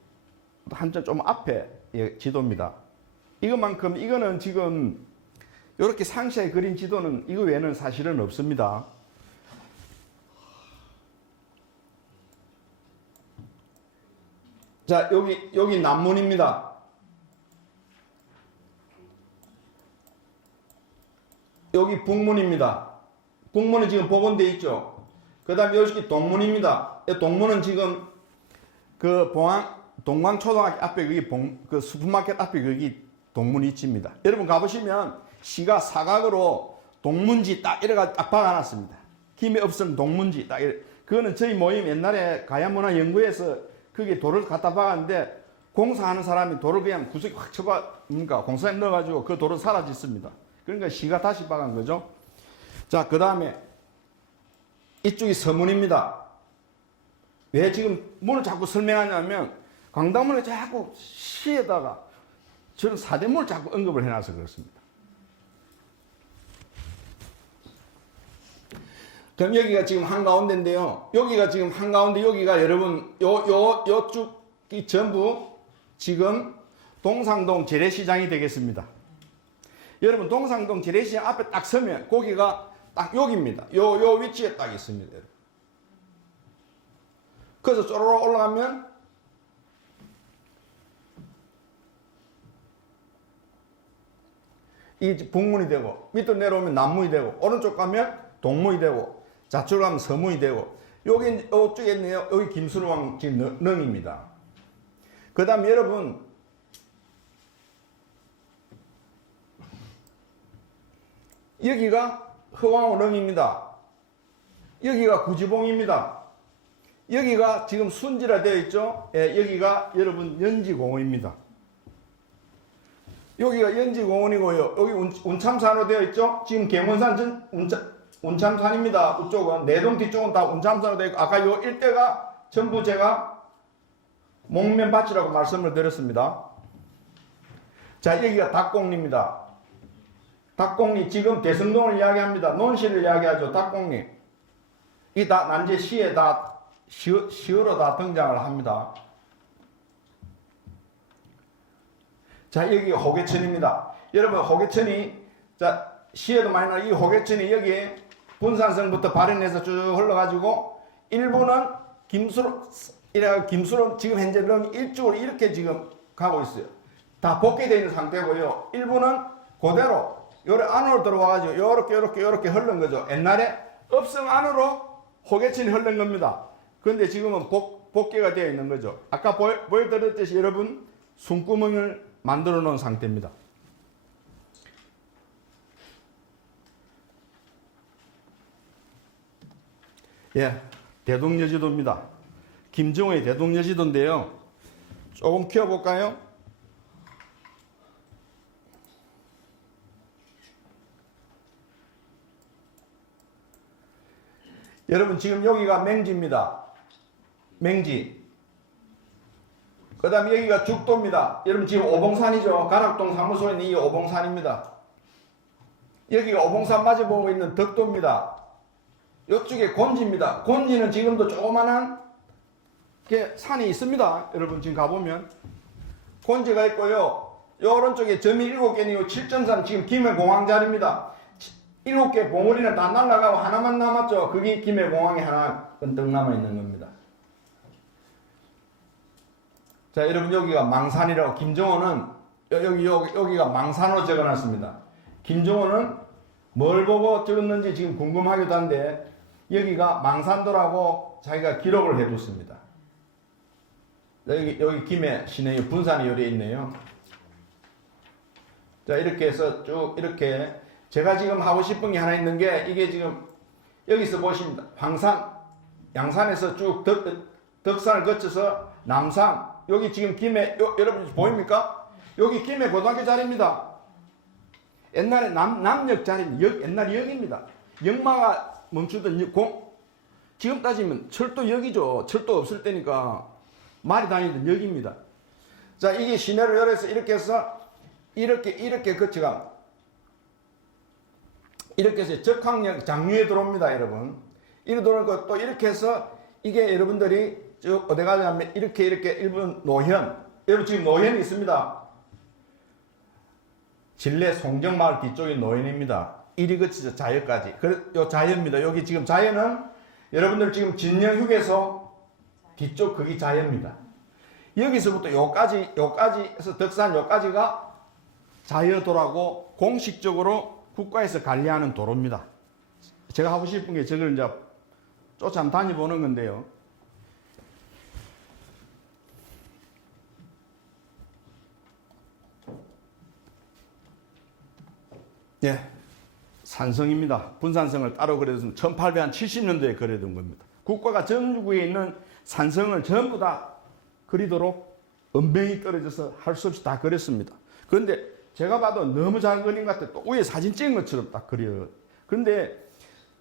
한참 좀 앞에 예, 지도입니다. 이것만큼 이거는 지금 이렇게 상시에 그린 지도는 이거 외에는 사실은 없습니다. 자, 여기 남문입니다. 여기 북문입니다. 북문은 지금 복원되어 있죠. 그 다음에 여기 동문입니다. 동문은 지금 그 동광초등학교 앞에 그 슈퍼마켓 앞에 거기 동문이 있습니다. 여러분 가보시면 시가 사각으로 동문지 딱 이래가 딱 박아놨습니다. 김해 업성 동문지 딱 이래. 그거는 저희 모임 옛날에 가야문화연구에서 거기 돌을 갖다 박았는데 공사하는 사람이 돌을 그냥 구석에 확 그러니까 공사에 넣어가지고 그 돌은 사라졌습니다. 그러니까 시가 다시 박은 거죠. 자, 그 다음에 이쪽이 서문입니다. 왜 지금 문을 자꾸 설명하냐면 강다문에 자꾸 시에다가 저런 사대문을 자꾸 언급을 해놔서 그렇습니다. 그럼 여기가 지금 한가운데인데요. 여기가 지금 한가운데, 여기가 여러분 요쭉이 전부 지금 동상동 재래시장이 되겠습니다. 여러분 동상동 재래시장 앞에 딱 서면 거기가 딱 여기입니다. 요 위치에 딱 있습니다. 여러분. 그래서 쪼르르 올라가면 이 북문이 되고, 밑으로 내려오면 남문이 되고, 오른쪽 가면 동문이 되고, 좌측으로 가면 서문이 되고, 여기 이쪽에 있네요. 여기 김수로왕 지금 능입니다. 그 다음에 여러분 여기가 허왕호릉입니다. 여기가 구지봉입니다. 여기가 지금 순지라 되어 있죠. 예, 여기가 여러분 연지공원입니다. 여기가 연지공원이고요. 여기 운참산으로 되어 있죠. 지금 개문산 운참산입니다. 이쪽은 내동 뒤쪽은 다 운참산으로 되어 있고, 아까 요 일대가 전부 제가 목면밭이라고 말씀을 드렸습니다. 자, 여기가 닭공리입니다. 닭공리, 지금 대성동을 이야기합니다. 논시를 이야기하죠. 닭공리. 이 다 난제 시에 다 시어로 다 등장을 합니다. 자, 여기 호계천입니다. 여러분 김호계천이, 자, 시에도 많이 나와. 이 호계천이 여기에 분산성부터 발현해서 쭉 흘러가지고, 일부는 김수로 지금 현재 릉 일쪽으로 이렇게 지금 가고 있어요. 다 복귀되어 있는 상태고요. 일부는 그대로 요래 안으로 들어와가지고 요렇게 흐른 거죠. 옛날에 업성 안으로 호계천이 흐른 겁니다. 그런데 지금은 복귀가 되어 있는 거죠. 아까 보여드렸듯이 여러분 숨구멍을 만들어 놓은 상태입니다. 예, 대동여지도입니다. 김정호의 대동여지도인데요. 조금 키워볼까요? 여러분 지금 여기가 맹지입니다. 맹지. 그 다음에 여기가 죽도입니다. 여러분 지금 오봉산이죠. 가락동 사무소에 있는 이 오봉산입니다. 여기가 오봉산 마주보고 있는 덕도입니다. 이쪽에 곤지입니다. 곤지는 지금도 조그만한 산이 있습니다. 여러분 지금 가보면 곤지가 있고요. 요 오른쪽에 점이 7개니요. 7.3 지금 김해공항 자리입니다. 7개 봉우리는 다 날아가고 하나만 남았죠. 그게 김해공항에 하나 끈떡 남아있는 겁니다. 자, 여러분 여기가 망산이라고 김정호는 여기가 망산으로 적어놨습니다. 김정호는 뭘 보고 적었는지 지금 궁금하기도 한데 여기가 망산도라고 자기가 기록을 해뒀습니다. 여기 김해 시내에 분산이 요리에 있네요. 자, 이렇게 해서 쭉 이렇게 제가 지금 하고 싶은 게 하나 있는 게 이게 지금 여기서 보십니다. 황산, 양산에서 쭉 덕산을 거쳐서 남산, 여기 지금 김해, 여러분 보입니까? 여기 김해 고등학교 자리입니다. 옛날에 남역 자리는 옛날 역입니다. 역마가 멈추던 지금 따지면 철도역이죠. 철도 없을 때니까 말이 다니던 역입니다. 자, 이게 시내로 열어서 이렇게 해서 이렇게 거쳐가 이렇게 해서 적항역 장류에 들어옵니다, 여러분. 이렇게 들어오니까 또 이렇게 해서 이게 여러분들이 쭉 어디 가냐면 이렇게 일본 노현, 여러분 지금 노현이 있습니다. 진례 송정마을 뒤쪽이 노현입니다. 이리 거치서 자연까지. 요 자연입니다. 여기 지금 자연은 여러분들 지금 진영휴게소 뒤쪽 그게 자연입니다. 여기서부터 요까지 해서 덕산 요까지가 자여도라고 공식적으로 국가에서 관리하는 도로입니다. 제가 하고 싶은 게 저걸 이제 쫓아 한번 다녀보는 건데요. 예, 산성입니다. 분산성을 따로 그려둔 1870년도에 그려둔 겁니다. 국가가 전국에 있는 산성을 전부 다 그리도록 은병이 떨어져서 할 수 없이 다 그렸습니다. 그런데 제가 봐도 너무 잘 그린 것 같아요. 또 위에 사진 찍은 것처럼 딱 그려요. 그런데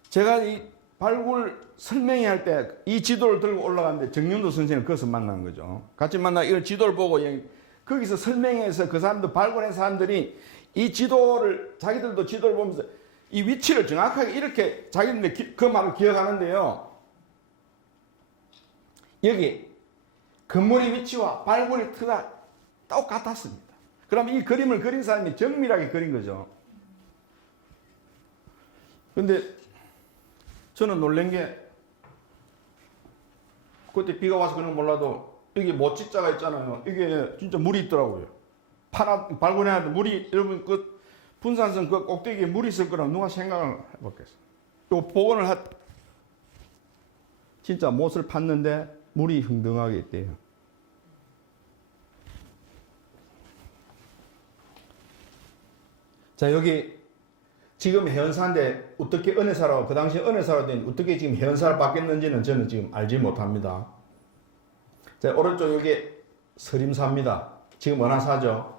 제가 이 발굴 설명회 할 때 이 지도를 들고 올라갔는데 정윤도 선생을 거기서 만난 거죠. 같이 만나 이걸 지도를 보고 거기서 설명회에서 그 사람들 발굴한 사람들이 이 지도를 자기들도 지도를 보면서 이 위치를 정확하게 이렇게 자기들 그 말을 기억하는데요. 여기 건물의 위치와 발굴의 터가 똑같았습니다. 그러면 이 그림을 그린 사람이 정밀하게 그린 거죠. 근데 저는 놀란 게 그때 비가 와서 그런 건 몰라도 여기 모찌자가 있잖아요. 이게 진짜 물이 있더라고요. 발굴해야 돼. 물이, 여러분, 그 분산성 그 꼭대기에 물이 있을 거라고 누가 생각을 해봤겠어요. 또 복원을 진짜 못을 팠는데 물이 흥덩하게 있대요. 자, 여기 지금 해연사인데 어떻게 은혜사라고, 그 당시에 은혜사라고 되는데 어떻게 지금 해연사를 바뀌었는지는 저는 지금 알지 못합니다. 자, 오른쪽 여기 서림사입니다. 지금 은하사죠.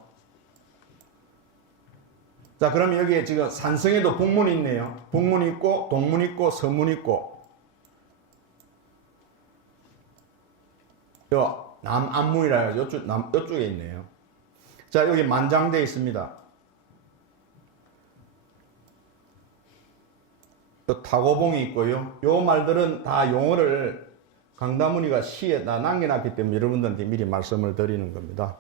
자, 그러면 여기에 지금 산성에도 북문이 있네요. 북문이 있고, 동문이 있고, 서문이 있고. 요 남안문이라 해서 요쪽에 있네요. 자, 여기 만장대 있습니다. 또 타고봉이 있고요. 요 말들은 다 용어를 강다문이가 시에 다 남겨놨기 때문에 여러분들한테 미리 말씀을 드리는 겁니다.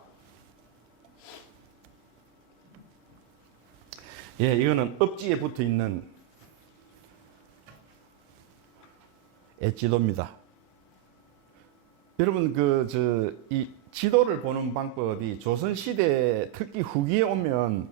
예, 이거는 읍지에 붙어 있는 엣지도입니다. 여러분, 이 지도를 보는 방법이 조선시대 특히 후기에 오면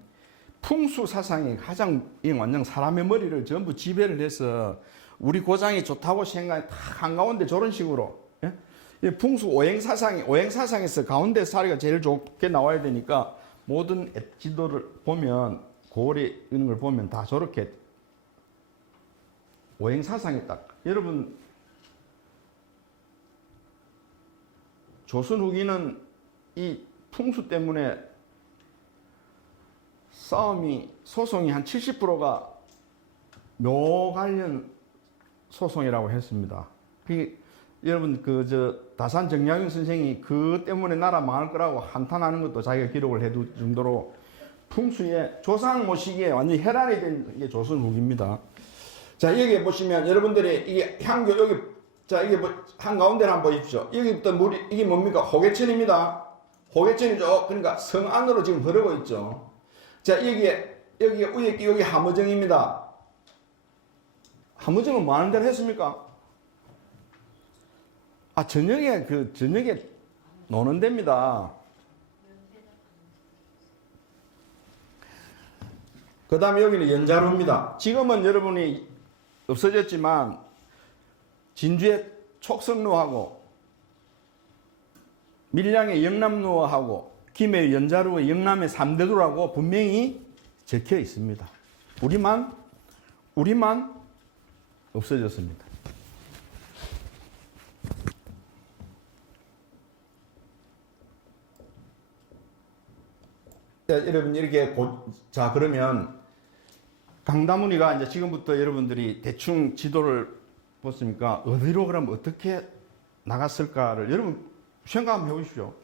풍수 사상이 가장 완전 사람의 머리를 전부 지배를 해서 우리 고장이 좋다고 생각해 딱 한가운데 저런 식으로. 예? 풍수 오행사상에서 가운데 사리가 제일 좋게 나와야 되니까 모든 엣지도를 보면 고래 이런 걸 보면 다 저렇게 오행사상에 딱 여러분 조선 후기는 이 풍수 때문에 소송이 한 70%가 묘 관련 소송이라고 했습니다. 여러분 다산 정약용 선생이 그 때문에 나라 망할 거라고 한탄하는 것도 자기가 기록을 해둘 정도로 풍수에 조상 모시기에 완전히 혈안이 된 게 조선 후기입니다. 자, 여기 보시면 여러분들이 이게 향교 여기 자 이게 한가운데를 한번 보십시오. 여기부터 물이 이게 뭡니까? 호계천입니다. 호계천이죠. 그러니까 성 안으로 지금 흐르고 있죠. 자, 여기에 위에 여기 함의정입니다. 함의정은 뭐 하는 데를 했습니까? 저녁에 저녁에 노는 데입니다. 그 다음에 여기는 연자루입니다. 지금은 여러분이 없어졌지만 진주의 촉성루하고 밀양의 영남루하고 김해의 연자루의 영남의 3대루라고 분명히 적혀 있습니다. 우리만 없어졌습니다. 여러분 이렇게 자 그러면 강다문이가 이제 지금부터 여러분들이 대충 지도를 보십니까? 어디로 그럼 어떻게 나갔을까를 여러분 생각 한번 해보십시오.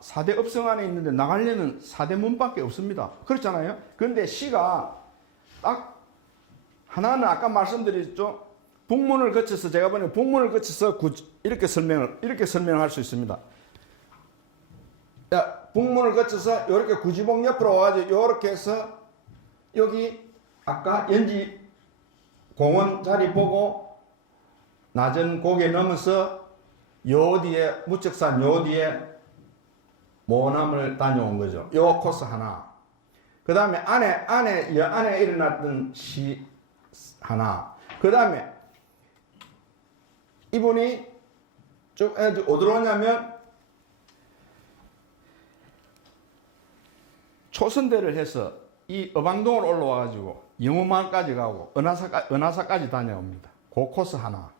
4대 업성 안에 있는데 나가려면 4대 문밖에 없습니다. 그렇잖아요. 그런데 시가 딱 하나는 아까 말씀드렸죠. 북문을 거쳐서 제가 보니 북문을 거쳐서 이렇게 설명할 수 있습니다. 북문을 거쳐서 이렇게 구지봉 옆으로 와가지고 이렇게 해서 여기 아까 연지 공원 자리 보고 낮은 고개 넘어서 요 뒤에 무척산 요 뒤에 모남을 다녀온 거죠. 요 코스 하나. 그 다음에 안에 일어났던 시 하나. 그 다음에 이분이 쭉 어디로 오냐면 초선대를 해서 이 어방동을 올라와가지고 영우마을까지 가고 은하사까지 다녀옵니다. 그 코스 하나.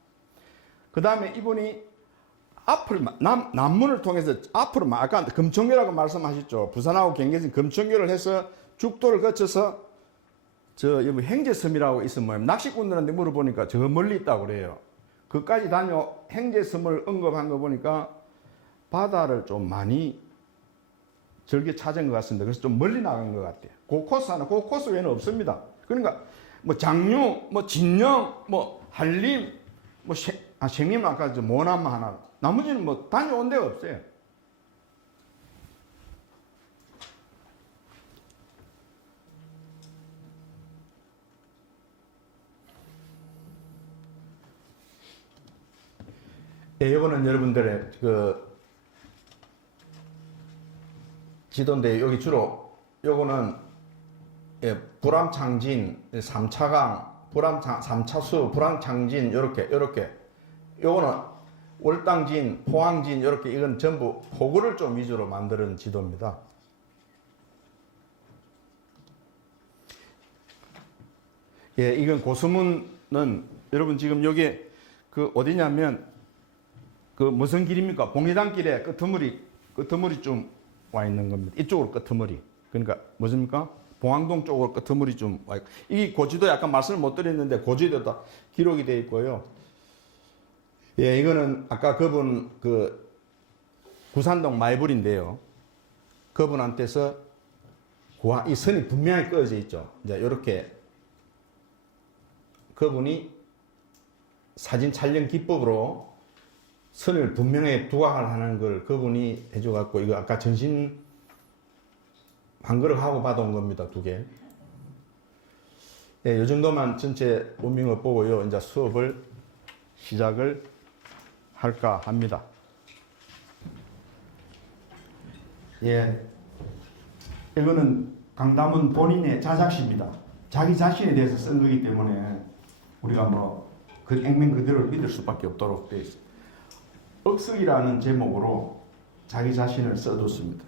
그 다음에 이분이 앞을 남문을 통해서 앞으로 아까 금천교라고 말씀하셨죠. 부산하고 경계선 금천교를 해서 죽도를 거쳐서 여기 행제섬이라고 있으면 낚시꾼들한테 물어보니까 저 멀리 있다고 그래요. 그까지 다녀 행제섬을 언급한 거 보니까 바다를 좀 많이 절개 찾은 것 같습니다. 그래서 좀 멀리 나간 것 같아요. 그 코스 하나, 그 코스 외에는 없습니다. 그러니까 뭐 장류, 뭐 진영, 뭐 한림, 뭐 생림 아까 모남 하나, 나머지는 뭐 다녀온 데가 없어요. 이거는 여러분들의 지도인데 여기 주로 요거는 불암창진, 삼차강, 삼차수, 불암창진 요렇게 요거는 월당진, 포항진 요렇게 이건 전부 포구를 좀 위주로 만드는 지도입니다. 이건 고수문은 여러분 지금 여기 어디냐면 무슨 길입니까? 봉리단길에 끄트머리 좀 와 있는 겁니다. 이쪽으로 끄트머리. 그러니까 뭐습니까? 봉황동 쪽으로 끄트머리 좀 와 있고. 이 고지도 약간 말씀을 못 드렸는데 고지도 다 기록이 되어 있고요. 이거는 아까 그분 구산동 마이불인데요. 그분한테서 이 선이 분명히 꺼져 있죠. 이제 이렇게 그분이 사진 촬영 기법으로 선을 분명히 두각을 하는 걸 그분이 해줘갖고 이거 아까 전신 한거를 하고 받아온 겁니다. 2개. 이 정도만 전체 문명을 보고요. 이제 수업을 시작을 할까 합니다. 이거는 강담은 본인의 자작시입니다. 자기 자신에 대해서 쓴 거기 때문에 우리가 액면 그대로 믿을 수밖에 없도록 되어 있습니다. 억석이라는 제목으로 자기 자신을 써뒀습니다.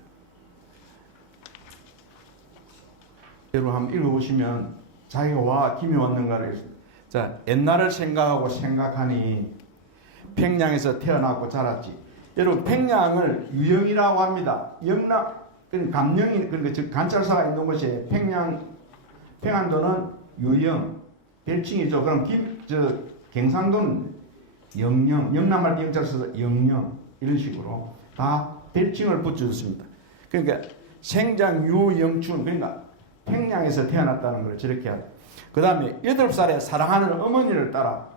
여러분 한번 읽어보시면 자기가 와 김이 왔는가를 자 옛날을 생각하니 평양에서 태어났고 자랐지. 여러분 평양을 유영이라고 합니다. 영남 감영이 그러니까 즉 관찰사가 있는 곳이 평안도는 유영 별칭이죠. 그럼 경상도는 영영, 영남할 때 영자를 써서 영영 이런 식으로 다 별칭을 붙여줬습니다. 그러니까 생장유영춘, 그러니까 평양에서 태어났다는 걸 저렇게 하죠. 그 다음에 8살에 사랑하는 어머니를 따라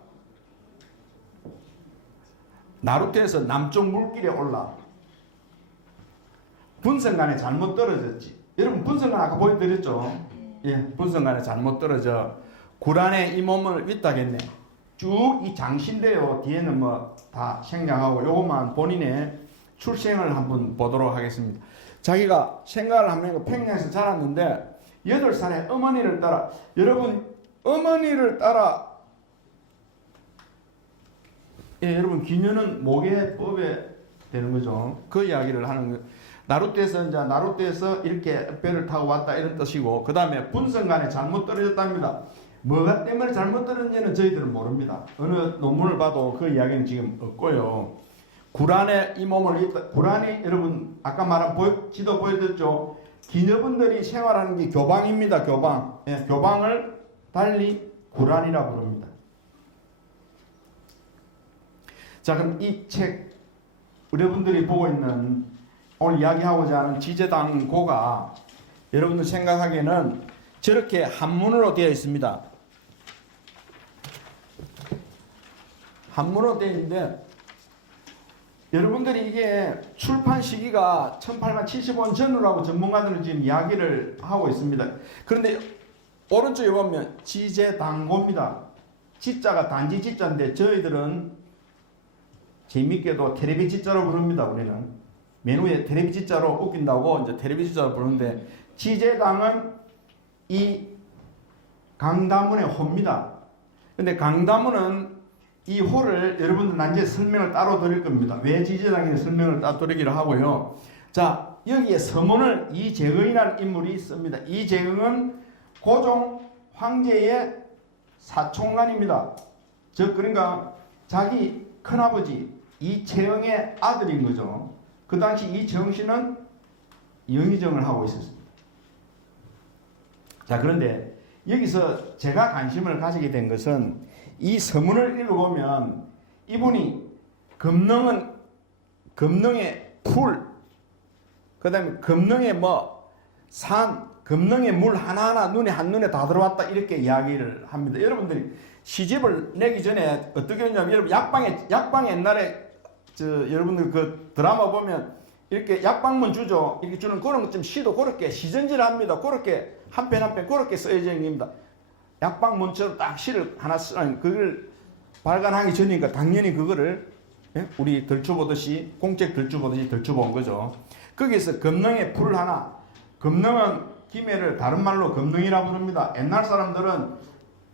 나루터에서 남쪽 물길에 올라 분선간에 잘못 떨어졌지. 여러분 분선간 아까 보여드렸죠? 예, 분선간에 잘못 떨어져 구란에 이 몸을 위탁했네. 쭉 이 장신대요. 뒤에는 뭐 다 생략하고 요것만 본인의 출생을 한번 보도록 하겠습니다. 자기가 생각을 하면 평양에서 자랐는데 8살에 어머니를 따라, 여러분 어머니를 따라, 예, 여러분 기녀는 목의 법에 되는 거죠. 그 이야기를 하는 거예요. 나루터에서 이렇게 배를 타고 왔다 이런 뜻이고, 그 다음에 분선간에 잘못 떨어졌답니다. 뭐가 때문에 잘못 떨어졌는지는 저희들은 모릅니다. 어느 논문을 봐도 그 이야기는 지금 없고요. 구란에 이 몸을, 구란이 여러분 아까 말한 지도 보여드렸죠. 기녀분들이 생활하는 게 교방입니다. 교방. 예, 교방을 달리 구란이라 부릅니다. 자, 그럼 이 책 여러분들이 보고 있는 오늘 이야기하고자 하는 지제당고가 여러분들 생각하기에는 저렇게 한문으로 되어 있습니다. 한문으로 되어 있는데 여러분들이 이게 출판 시기가 1875년 전후라고 전문가들은 지금 이야기를 하고 있습니다. 그런데 오른쪽에 보면 지제당고입니다. 지자가 단지 지자인데 저희들은 재밌게도 텔레비 지자로 부릅니다. 우리는 맨 위에 텔레비 지자로 웃긴다고 이제 텔레비 지자로 부르는데, 지제당은 이 강다문의 호입니다. 근데 강다문은 이 호를 여러분들 나중에 설명을 따로 드릴 겁니다. 왜 지제당인지 설명을 따로 드리기로 하고요. 자, 여기에 서문을 이재응이라는 인물이 씁니다. 이재응은 고종 황제의 사총관입니다. 즉 그러니까 자기 큰아버지 이채영의 아들인 거죠. 그 당시 이채영 씨는 영의정을 하고 있었습니다. 자, 그런데 여기서 제가 관심을 가지게 된 것은 이 서문을 읽어보면 이분이 금능의 풀, 그 다음에 금능의 산, 금능의 물 하나하나 한눈에 다 들어왔다 이렇게 이야기를 합니다. 여러분들이 시집을 내기 전에 어떻게 했냐면, 여러분 약방에 옛날에 여러분들 그 드라마 보면 이렇게 약방문 주죠. 이렇게 주는 그런 것 좀 시도 그렇게 시전질 합니다. 그렇게 한 편 한 편 그렇게 써져 있습니다. 약방문처럼 딱 시를 하나 쓰는 그걸 발간하기 전이니까 당연히 그거를 우리 들추보듯이 공책 들추보듯이 들추본 거죠. 거기서 금능의 풀 하나, 금능은 김해를 다른 말로 금능이라고 부릅니다. 옛날 사람들은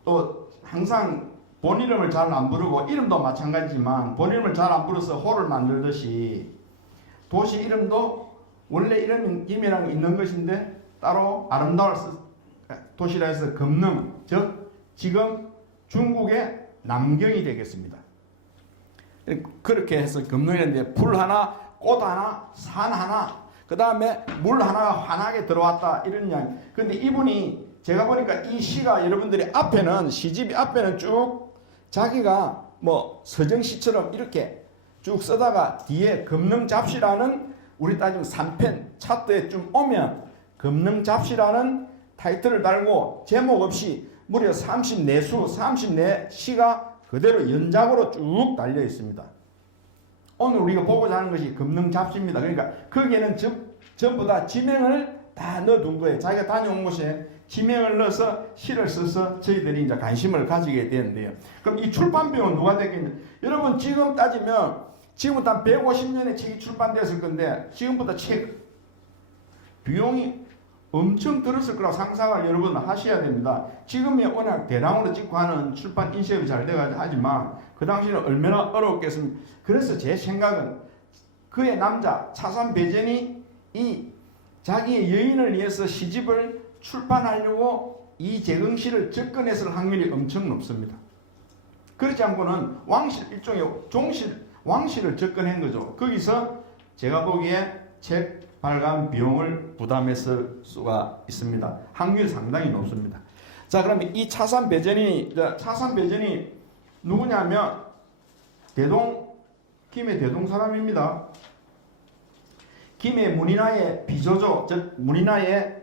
또 항상 본 이름을 잘 안 부르고, 이름도 마찬가지지만 본 이름을 잘 안 불러서 호를 만들듯이 도시 이름도 원래 이름이 김해라는 게 있는 것인데 따로 아름다울 도시라 해서 금능, 즉 지금 중국의 남경이 되겠습니다. 그렇게 해서 금능이라는데 풀 하나, 꽃 하나, 산 하나, 그 다음에 물 하나가 환하게 들어왔다 이런 이야기. 근데 이분이 제가 보니까 이 시가 여러분들이 앞에는 시집 앞에는 쭉 자기가 서정시처럼 이렇게 쭉 쓰다가 뒤에 금능잡시라는, 우리 따지면 3편 차트에 좀 오면 금능잡시라는 타이틀을 달고 제목 없이 무려 34시가 그대로 연작으로 쭉 달려 있습니다. 오늘 우리가 보고자 하는 것이 금능잡시입니다. 그러니까 거기에는 전부 다 지명을 다 넣어둔 거예요. 자기가 다녀온 곳에 지명을 넣어서 시를 써서 저희들이 이제 관심을 가지게 되는데요. 그럼 이 출판 비용은 누가 되겠냐? 여러분 지금 따지면 지금부터 한 150년에 책이 출판되었을 건데 지금부터 책 비용이 엄청 들었을 거라고 상상을 여러분 하셔야 됩니다. 지금이 워낙 대량으로 찍고 하는 출판 인쇄업이 잘 돼가지고 하지만 그 당시에는 얼마나 어려웠겠습니까? 그래서 제 생각은 그의 남자 차산 배전이 이 자기의 여인을 위해서 시집을 출판하려고 이재응 씨를 접근했을 확률이 엄청 높습니다. 그렇지 않고는 왕실, 일종의 왕실을 접근한 거죠. 거기서 제가 보기에 책 발간 비용을 부담했을 수가 있습니다. 확률이 상당히 높습니다. 자, 그럼 이 차산 배전이 누구냐면 김해 대동 사람입니다. 김해 문인화의 비조조, 즉 문인화의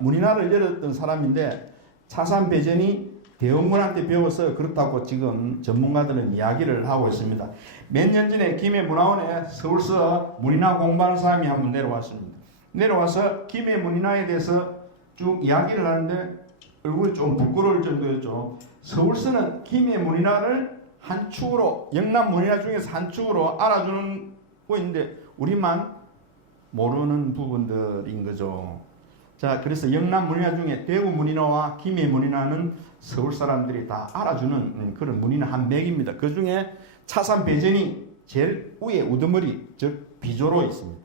문인화를 열었던 사람인데 차산 배전이 대원군한테 배워서 그렇다고 지금 전문가들은 이야기를 하고 있습니다. 몇 년 전에 김해 문화원에 서울서 문인화 공부하는 사람이 한 분 내려왔습니다. 내려와서 김해 문인화에 대해서 쭉 이야기를 하는데 얼굴이 좀 부끄러울 정도였죠. 서울서는 김해 문인화를 한 축으로, 영남 문인화 중에서 한 축으로 알아주는 거 있는데 우리만 모르는 부분들인 거죠. 자, 그래서 영남 문인화 중에 대구 문인화와 김해 문인화는 서울 사람들이 다 알아주는 그런 문인화 한 맥입니다. 그 중에 차산 배전이 제일 위에 우두머리, 즉 비조로 있습니다.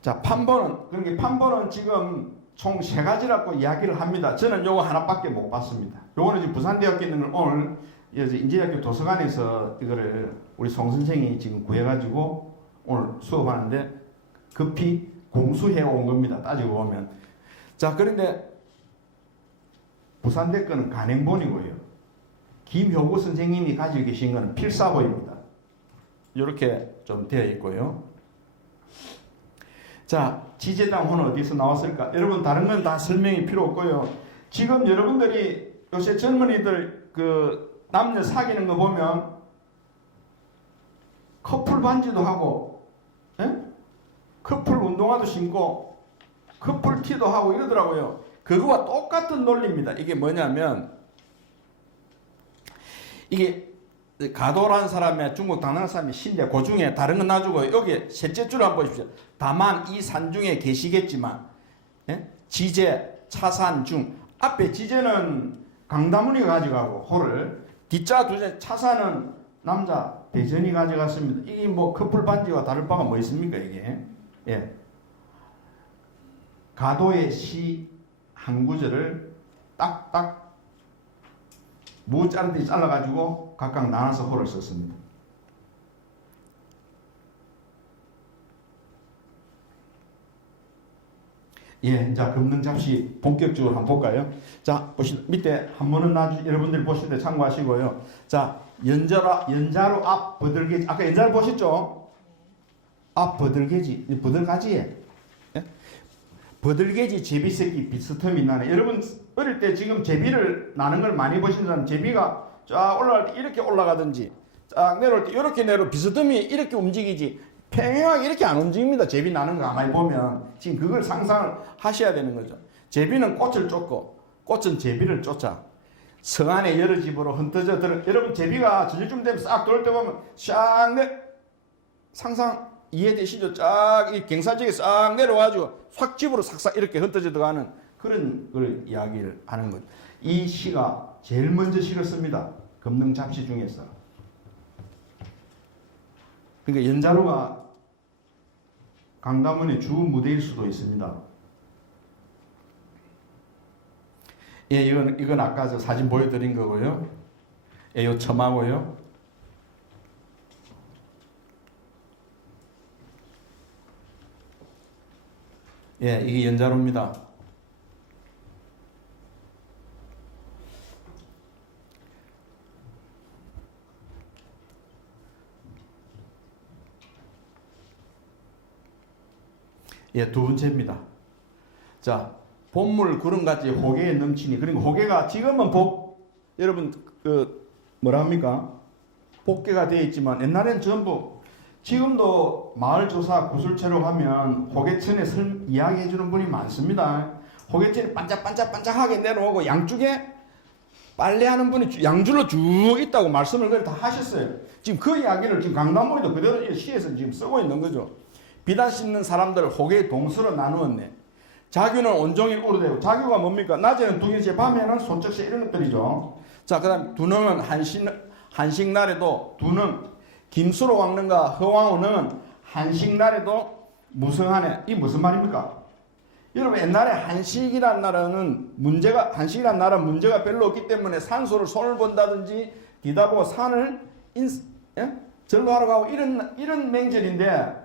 자, 판본은 지금 총 3가지라고 이야기를 합니다. 저는 요거 하나밖에 못 봤습니다. 요거는 지금 부산대학교에 있는 오늘 인제대학교 도서관에서 이거를 우리 송 선생이 지금 구해가지고 오늘 수업하는데 급히 공수해 온 겁니다. 따지고 보면. 자, 그런데 부산대 거는 간행본이고요. 김효구 선생님이 가지고 계신 것은 필사보입니다. 이렇게 좀 되어 있고요. 자, 지제당호는 어디서 나왔을까? 여러분, 다른 건 다 설명이 필요 없고요. 지금 여러분들이 요새 젊은이들 그 남녀 사귀는 거 보면 커플 반지도 하고, 커플 운동화도 신고, 커플 티도 하고 이러더라고요. 그거와 똑같은 논리입니다. 이게 뭐냐면, 이게 가도라는 사람이 중국 당나라 사람이 신데 그 중에 다른 건 놔주고 여기 셋째 줄을 한번 보십시오. 다만 이 산중에 계시겠지만 지제, 차산, 중 앞에 지제는 강다문이 가져가고 호를 뒷자 두제 차산은 남자 배전이 가져갔습니다. 이게 뭐 커플 반지와 다를 바가 뭐 있습니까 이게? 예. 가도의 시 한 구절을 딱딱 무 자르듯이 잘라가지고 각각 나눠서 호를 썼습니다. 예, 자, 금능잡시 본격적으로 한번 볼까요? 자, 밑에 한번은 여러분들이 보실 때 참고하시고요. 자, 연자로 앞 버들개지, 아까 연자를 보셨죠? 앞 버들개지, 버들가지에. 예? 버들개지 제비새끼 비스듬히 나네. 여러분, 어릴 때 지금 제비를 나는 걸 많이 보신 사람, 제비가 쫙 올라갈 때 이렇게 올라가든지, 쫙 내려올 때 이렇게 내려 비스듬히 이렇게 움직이지, 평행하게 이렇게 안 움직입니다. 제비 나는 거 가만히 보면. 지금 그걸 상상을 하셔야 되는 거죠. 제비는 꽃을 쫓고, 꽃은 제비를 쫓아. 성 안에 여러 집으로 흩어져 들어. 여러분, 제비가 저녁쯤 되면 싹 돌 때 보면, 상상 이해되시죠? 쫙, 이 경사지에 싹 내려와가지고, 확 집으로 싹싹 이렇게 흩어져 들어가는 그런 걸 이야기를 하는 거죠. 이 시가 제일 먼저 실었습니다. 금능잡시 중에서. 그러니까 연자루가 강다문의 주 무대일 수도 있습니다. 예, 이건 아까 저 사진 보여드린 거고요. 예, 요 첨하고요. 예, 이게 연자루입니다. 예, 두 번째입니다. 자, 봄물 구름같이 호계에 넘치니, 그리고 호계가 지금은 여러분, 뭐랍니까? 복개가 되어 있지만, 옛날엔 전부, 지금도 마을 조사 구술체로 하면 호계천에 이야기해 주는 분이 많습니다. 호계천이 반짝반짝반짝하게 내려오고, 양쪽에 빨래하는 분이 양줄로 쭉 있다고 말씀을 그걸 다 하셨어요. 지금 그 이야기를 지금 강남문에도 그대로 시에서 지금 쓰고 있는 거죠. 비단 씻는 사람들 호계 동서로 나누었네. 자규는 온종일 우르되고, 자규가 뭡니까? 낮에는 두개째, 밤에는 소쩍새 이런 것들이죠. 자, 그 다음 두능은 한식날에도 두능, 김수로 왕릉과 허왕우는 한식날에도 무성하네. 이 무슨 말입니까? 여러분, 옛날에 한식이란 나라는 문제가 별로 없기 때문에 산소를 손을 본다든지 뒤다 보고 산을 절로하러 가고 이런 맹절인데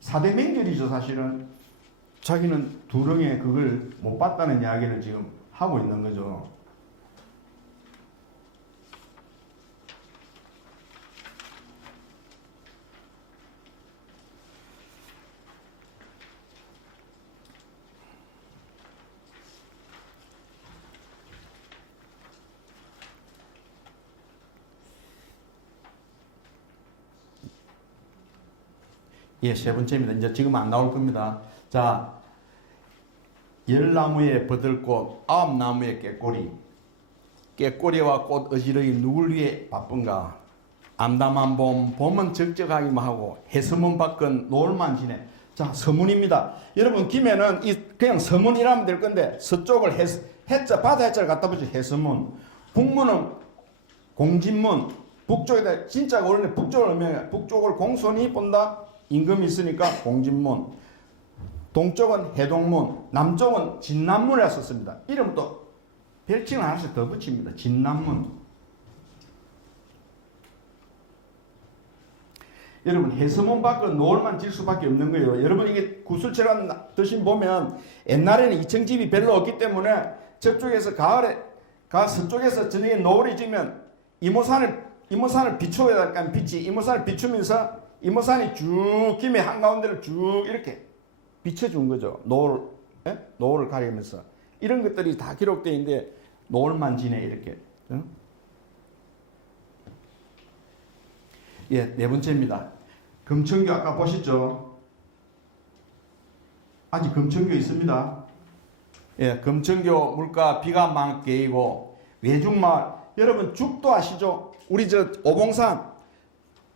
4대 맹절이죠, 사실은. 자기는 두렁에 그걸 못 봤다는 이야기를 지금 하고 있는 거죠. 예, 세 번째입니다. 이제 지금 안 나올 겁니다. 자, 열나무에 버들꽃, 아홉 나무에 깨꼬리. 깨꼬리와 꽃 어지러이 누굴 위해 바쁜가? 암담한 봄, 봄은 적적하기만 하고 해서문 밖은 노을만 지네. 자, 서문입니다. 여러분 김해는 그냥 서문이라면 될 건데 서쪽을 해자 바다 해자를 갖다 붙여 해서문. 북문은 공진문. 북쪽에다 진짜 원래 북쪽을 의미해. 북쪽을 공손히 본다. 임금이 있으니까 공진문. 동쪽은 해동문. 남쪽은 진남문이라 썼습니다. 이름 또 별칭을 하나씩 더 붙입니다. 진남문. 여러분 해서문 밖은 노을만 질 수밖에 없는 거예요. 여러분 이게 구슬처럼 드신 보면 옛날에는 2층 집이 별로 없기 때문에 저쪽에서 가을에 서쪽에서 저녁에 노을이 지면 이모산을 비추어야 할까 빛이 이모산을 비추면서 이모산이 쭉 김해 한가운데를 쭉 이렇게 비춰준 거죠. 노을을 가리면서 이런 것들이 다 기록되어 있는데 노을만 지네 이렇게. 예, 네 번째입니다. 금천교 아까 보셨죠? 아직 금천교 있습니다. 예, 금천교 물가 비가 많게 이고 외죽마을. 여러분 죽도 아시죠? 우리 저 오봉산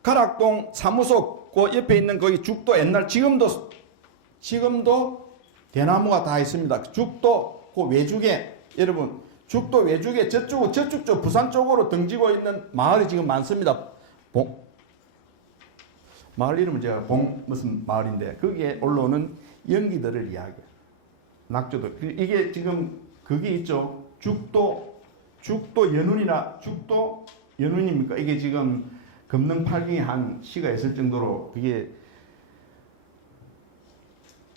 가락동 사무소 그 옆에 있는 거기 죽도 옛날 지금도 대나무가 다 있습니다. 죽도 그 외죽에 여러분 죽도 외죽에 저쪽 부산 쪽으로 등지고 있는 마을이 지금 많습니다. 마을 이름은 제가 무슨 마을인데 거기에 올라오는 연기들을 이야기해요. 낙조도 이게 지금 그게 있죠. 죽도 연운입니까? 이게 지금 금능 8경에 한 시가 있을 정도로 그게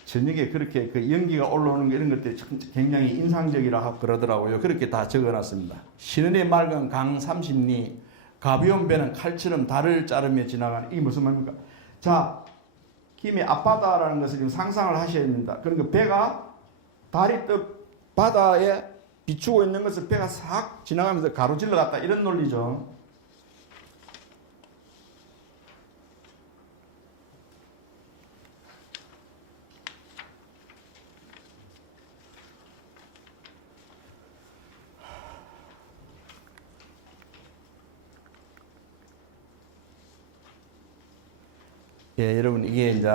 저녁에 그렇게 그 연기가 올라오는 이런 것들이 굉장히 인상적이라 하고 그러더라고요. 그렇게 다 적어놨습니다. 신은의 맑은 강 30리 가벼운 배는 칼처럼 달을 자르며 지나가는 이게 무슨 말입니까? 자, 김해 앞바다라는 것을 지금 상상을 하셔야 됩니다. 그러니까 배가 달이 떠 바다에 비추고 있는 것을 배가 싹 지나가면서 가로질러 갔다 이런 논리죠. 예, 여러분 이게 이제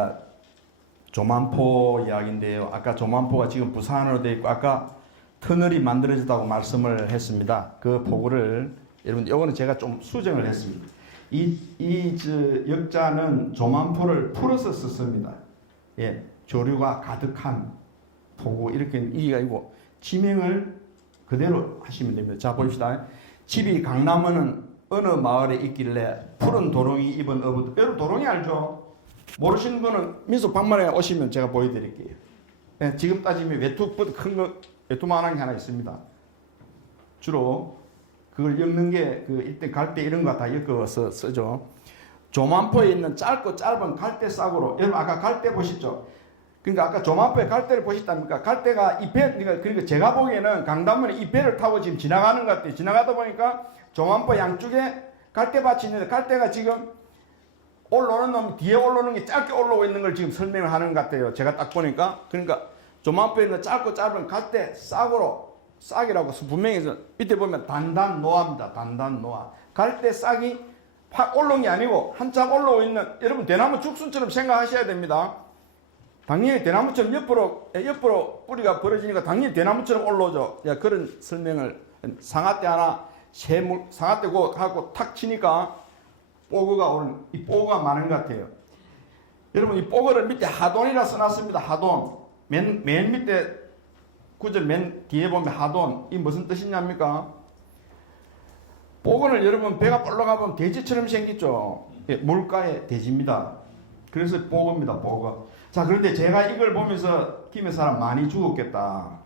조만포 이야기인데요. 아까 조만포가 지금 부산으로 되어 있고 아까 터널이 만들어졌다고 말씀을 했습니다. 그 보고를 여러분 이거는 제가 좀 수정을 했습니다. 저 역자는 조만포를 풀어서 썼습니다. 예, 조류가 가득한 포구 이렇게 이게 아니고 지명을 그대로 하시면 됩니다. 자 봅시다. 집이 강남은 어느 마을에 있길래 푸른 도롱이 입은 어부들. 여러분 도롱이 알죠? 모르시는 분은 민속 박물관에 오시면 제가 보여드릴게요. 네, 지금 따지면 외투보다 큰 거, 외투만한 게 하나 있습니다. 주로 그걸 엮는 게 그 이때 갈대 이런 거 다 엮어서 쓰죠. 조만포에 있는 짧고 짧은 갈대 싹으로 여러분 아까 갈대 보셨죠? 그러니까 아까 조만포에 갈대를 보셨답니까? 갈대가 이 배, 그러니까 제가 보기에는 강담문에 이 배를 타고 지금 지나가는 것 같아요. 지나가다 보니까 조만포 양쪽에 갈대밭이 있는데 갈대가 지금 올라오는 놈 뒤에 올라오는 게 짧게 올라오고 있는 걸 지금 설명을 하는 것 같아요. 제가 딱 보니까. 그러니까 조만포에 있는 짧고 짧은 갈대 싹이라고 분명히 밑에 보면 단단노아입니다. 단단노아. 갈대 싹이 확 올라온 게 아니고 한참 올라오고 있는 여러분 대나무 죽순처럼 생각하셔야 됩니다. 당연히 대나무처럼 옆으로 뿌리가 벌어지니까 당연히 대나무처럼 올라오죠. 야, 그런 설명을 상아대 하나 상아대 하고 탁 치니까 뽀그가 오는 이 뽀그가 많은 것 같아요. 여러분 이 뽀그를 밑에 하돈이라 써놨습니다. 하돈 맨 밑에 구절 맨 뒤에 보면 하돈 이 무슨 뜻이냐입니까? 뽀그는 여러분 배가 볼록하면 돼지처럼 생겼죠. 예, 물가의 돼지입니다. 그래서 뽀그입니다. 뽀그. 자, 그런데 제가 이걸 보면서 김해 사람 많이 죽었겠다.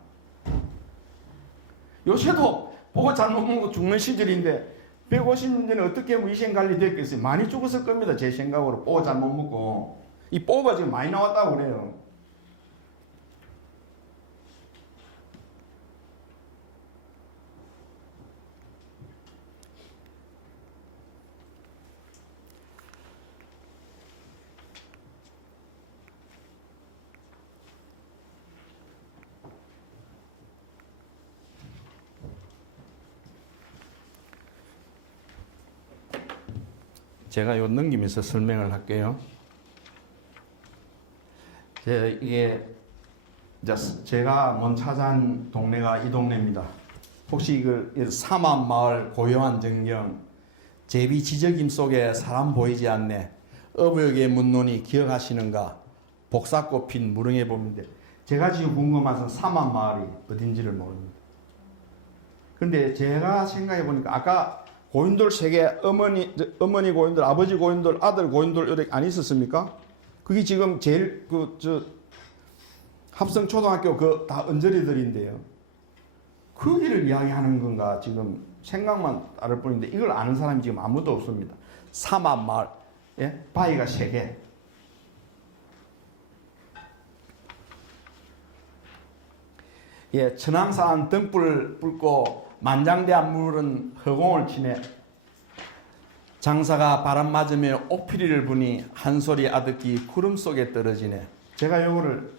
요새도 보고 잘못 먹고 죽는 시절인데 150년 전에 어떻게 위생관리 됐겠어요? 많이 죽었을 겁니다. 제 생각으로. 보고 잘못 먹고. 이 뽀가 지금 많이 나왔다고 그래요. 제가 요 넘기면서 설명을 할게요. 이게 제가 먼 찾아온 동네가 이 동네입니다. 혹시 이걸 사만마을 고요한 정경 제비 지저김 속에 사람 보이지 않네 어부역의 문론이 기억하시는가 복사꽃 핀 무릉의 봄인데 제가 지금 궁금해서 사만마을이 어딘지를 모릅니다. 근데 제가 생각해 보니까 아까 고인돌 세계 어머니 고인돌, 아버지 고인돌, 아들 고인돌 이렇게 안 있었습니까? 그게 지금 제일 합성 초등학교 다 언저리들인데요. 거기를 이야기하는 건가 지금 생각만 따를 뿐인데 이걸 아는 사람이 지금 아무도 없습니다. 사만마을, 예? 바위가 3개. 예, 천왕산 등불 붉고 만장대한 물은 허공을 치네. 장사가 바람 맞으며 옥피리를 부니 한 소리 아득히 구름 속에 떨어지네. 제가 요거를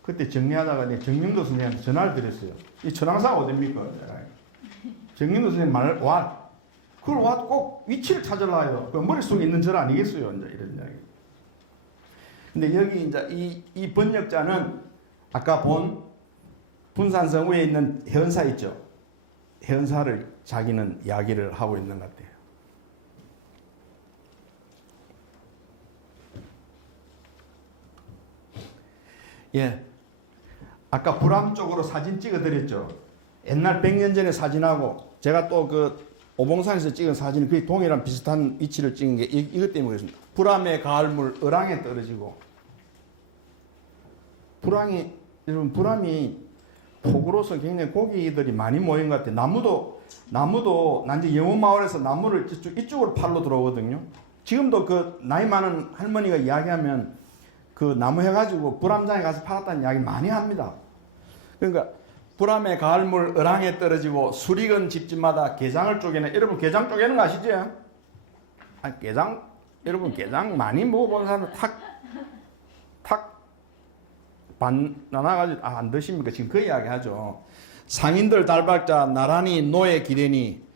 그때 정리하다가 정영도 선생님한테 전화를 드렸어요. 이 천왕사가 어딥니까? 정영도 선생님 그걸 꼭 위치를 찾으려요. 그 머릿속에 있는 절 아니겠어요? 이제 이런 이야기. 근데 여기 이제 이 번역자는 아까 본 분산성 위에 있는 해언사 있죠? 해언사를 자기는 이야기를 하고 있는 것 같아요. 예. 아까 불암 쪽으로 사진 찍어 드렸죠. 옛날 100년 전에 사진하고 제가 또 오봉산에서 찍은 사진이 거의 동해랑 비슷한 위치를 찍은 게 이것 때문에 그렇습니다. 불암의 가을물 어랑에 떨어지고 여러분 불암이 폭우로서 굉장히 고기들이 많이 모인 것 같아요. 나무도 난 이제 영원마을에서 나무를 이쪽으로 팔로 들어오거든요. 지금도 나이 많은 할머니가 이야기하면 나무 해가지고 불암장에 가서 팔았다는 이야기 많이 합니다. 그러니까 불암의 가을물 어랑에 떨어지고 수리건 집집마다 게장을 쪼개는 여러분 게장 쪼개는 거 아시죠? 여러분 게장 많이 먹어본 사람은 탁 나눠가지고 안 드십니까? 지금 그 이야기 하죠. 상인들 달박자 나란히 노예 기대니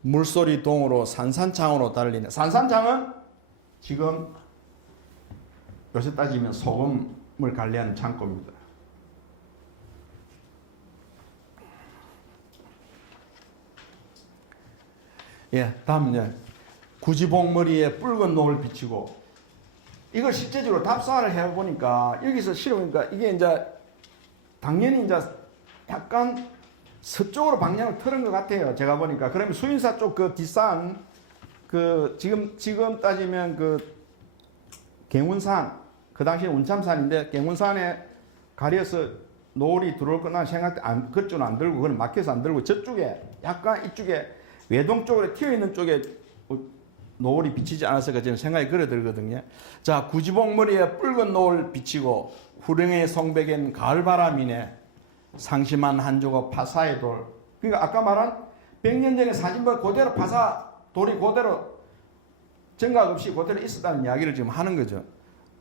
물소리 동으로 산산창으로 달리네. 산산창은 지금 요새 따지면 소금을 관리하는 창고입니다. 예, 다음은요. 구지봉머리에 붉은 노을 비치고 이걸 실제적으로 답사를 해보니까 여기서 실어보니까 이게 이제 당연히 이제 약간 서쪽으로 방향을 틀은 것 같아요. 제가 보니까. 그러면 수인사 쪽 뒷산 지금 따지면 갱운산 그 당시에 운참산인데 갱운산에 가려서 노을이 들어올 거나 생각 때 그쪽은 안 들고 그건 막혀서 안 들고 저쪽에 약간 이쪽에 외동 쪽으로 튀어 있는 쪽에 노을이 비치지 않았을까 저는 생각이 그래 들거든요. 자, 구지봉머리에 붉은 노을 비치고 후릉의 성백엔 가을바람이네. 상심한 한 조각 파사의 돌. 그러니까 아까 말한 100년 전에 사진본 그대로 파사 돌이 그대로 정각 없이 그대로 있었다는 이야기를 지금 하는 거죠.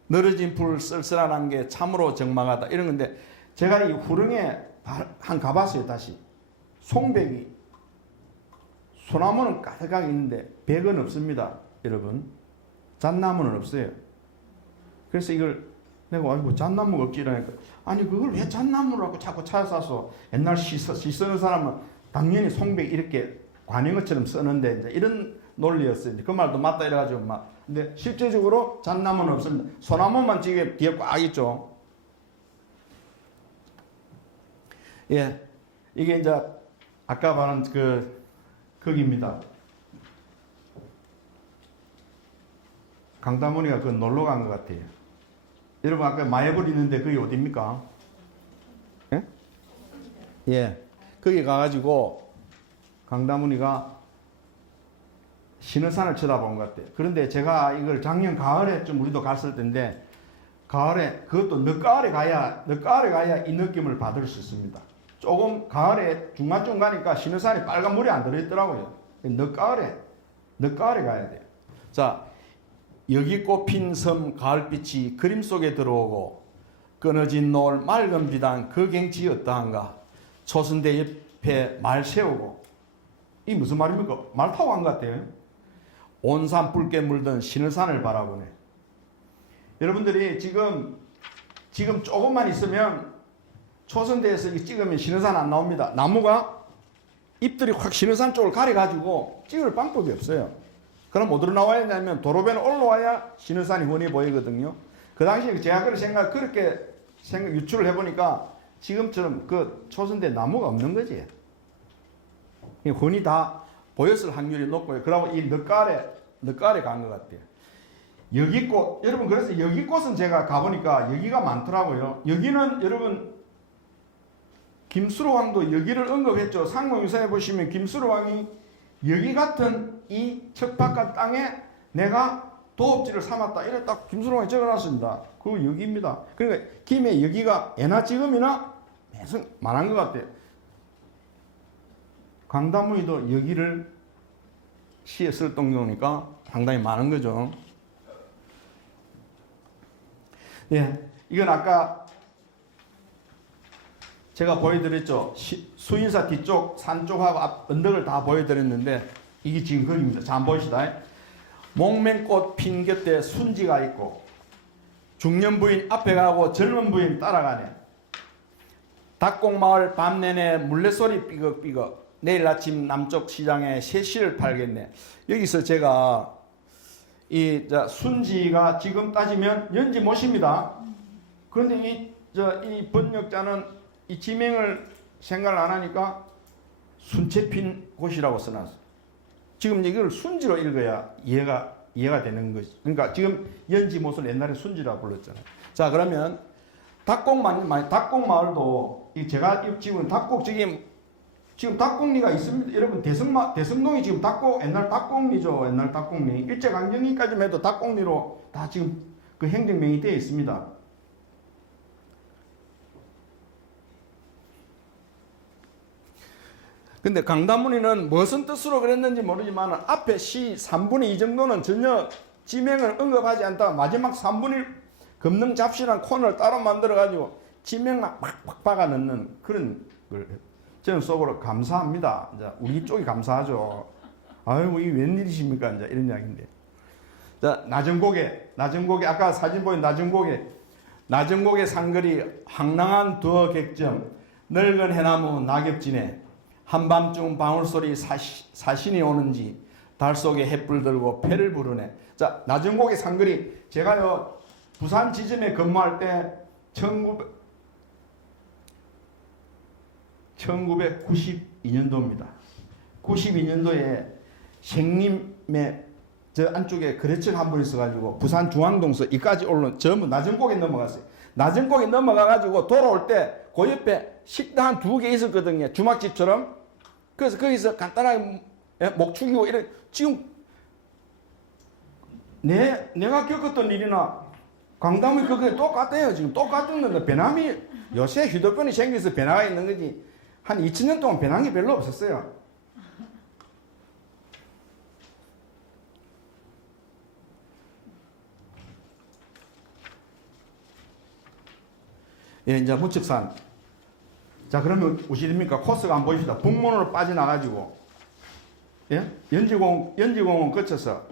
늘어진 풀 쓸쓸한 게 참으로 적막하다 이런 건데 제가 이 후릉에 한 가봤어요. 다시 송백이 소나무는 가득하게 있는데 백은 없습니다. 여러분 잣나무는 없어요. 그래서 이걸 내가 아이고 잣나무가 없지 이러니까 아니 그걸 왜 잣나무라고 자꾸 찾아서 옛날 시 쓰는 사람은 당연히 송백 이렇게 관영어처럼 쓰는데 이제 이런 논리였어요. 그 말도 맞다 이래가지고 근데 실제적으로 잣나무는 없습니다. 소나무만 지금 뒤에 꽉 있죠. 예, 이게 이제 아까 말한 거기입니다. 강다문이가 놀러 간 것 같아요. 여러분 아까 마예불 있는데 그게 어디입니까? 예? 예. 거기 가가지고 강다문이가 신의산을 쳐다본 것 같아요. 그런데 제가 이걸 작년 가을에 좀 우리도 갔을 텐데 가을에 그것도 늦가을에 가야 이 느낌을 받을 수 있습니다. 조금 가을에 중간쯤 가니까 신의산이 빨간 물이 안 들어있더라고요. 늦가을에 가야 돼요. 자, 여기 꽃핀 섬 가을빛이 그림 속에 들어오고 끊어진 노을 맑은 비단 그 경치 어떠한가. 초선대 옆에 말 세우고. 이 무슨 말입니까? 말 타고 간 것 같아요. 온산 붉게 물든 신의산을 바라보네. 여러분들이 지금 조금만 있으면 초선대에서 찍으면 신의산 안 나옵니다. 나무가 잎들이 확 신의산 쪽을 가려가지고 찍을 방법이 없어요. 그럼 어디로 나와야 되냐면 도로변에 올라와야 신의산이 훤히 보이거든요. 그 당시에 제가 그렇게 유추를 해보니까 지금처럼 그 초선대 나무가 없는 거지. 훤히 다 보였을 확률이 높고요. 그러고 이 늦가을에 간 것 같아요. 여기꽃, 여러분 그래서 여기꽃은 제가 가보니까 여기가 많더라고요. 여기는 여러분 김수로 왕도 여기를 언급했죠. 상무유사에 보시면 김수로 왕이 여기 같은 이 척박한 땅에 내가 도읍지를 삼았다. 이래 딱 김수로 왕이 적어놨습니다. 그거 여기입니다. 그러니까 김에 여기가 예나 지금이나 계속 많은 것 같아요. 강다무이도 여기를 시에 쓸 정도니까 상당히 많은 거죠. 예, 이건 아까 제가 보여드렸죠. 수인사 뒤쪽 산 쪽하고 앞 언덕을 다 보여드렸는데 이게 지금 그림입니다. 잘 보이시다. 목맹꽃 핀 곁에 순지가 있고 중년 부인 앞에 가고 젊은 부인 따라가네. 닭곡마을 밤 내내 물레소리 삐걱삐걱. 내일 아침 남쪽 시장에 새씨를 팔겠네. 여기서 제가 이 순지가 지금 따지면 연지 못입니다. 그런데 이 번역자는 이 지명을 생각을 안 하니까 순채 핀 곳이라고 써놨어. 지금 이걸 순지로 읽어야 이해가 되는 거지. 그러니까 지금 연지 못을 옛날에 순지라고 불렀잖아요. 자, 그러면 닭곡마을도 제가 지금 지금 닭곡리가 있습니다. 여러분 대성동이 지금 옛날 닭곡리죠. 옛날 닭곡리. 일제강점기까지만 해도 닭곡리로 다 지금 그 행정명이 되어 있습니다. 근데 강다문이는 무슨 뜻으로 그랬는지 모르지만 앞에 시 3분의 2 정도는 전혀 지명을 언급하지 않다가 마지막 3분의 1 금능 잡시란 코너를 따로 만들어가지고 지명만 팍팍 박아 넣는 그런 걸 저는 속으로 감사합니다. 이제 우리 쪽이 감사하죠. 아이고, 이 웬일이십니까? 이제 이런 이야기인데. 자, 낮은 고개, 아까 사진 보인 낮은 고개 상거리, 황랑한 두어 객점, 늙은 해나무 낙엽진에, 한밤중 방울소리 사신이 오는지, 달 속에 햇불 들고 패를 부르네. 자, 낮은 고개 상거리, 제가요, 부산 지점에 근무할 때, 1992년도입니다. 92년도에 생림의 저 안쪽에 거래처가 한 번 있어가지고 부산 중앙동서 이까지 올라 전부 낮은 고개 넘어갔어요. 낮은 고개 넘어가가지고 돌아올 때 그 옆에 식당 한 2개 있었거든요. 주막집처럼. 그래서 거기서 간단하게 목 축이고 이래. 지금 내가 겪었던 일이나 강담이 그게 똑같아요. 지금 똑같은 건데 배남이 요새 휴대폰이 생겨서 변화가 있는 거지. 한 2000년 동안 변한 게 별로 없었어요. 예, 이제 무측산. 자, 그러면 우시입니까? 코스가 안 보입니다. 북문으로 빠져나가지고, 예? 연지공원 거쳐서,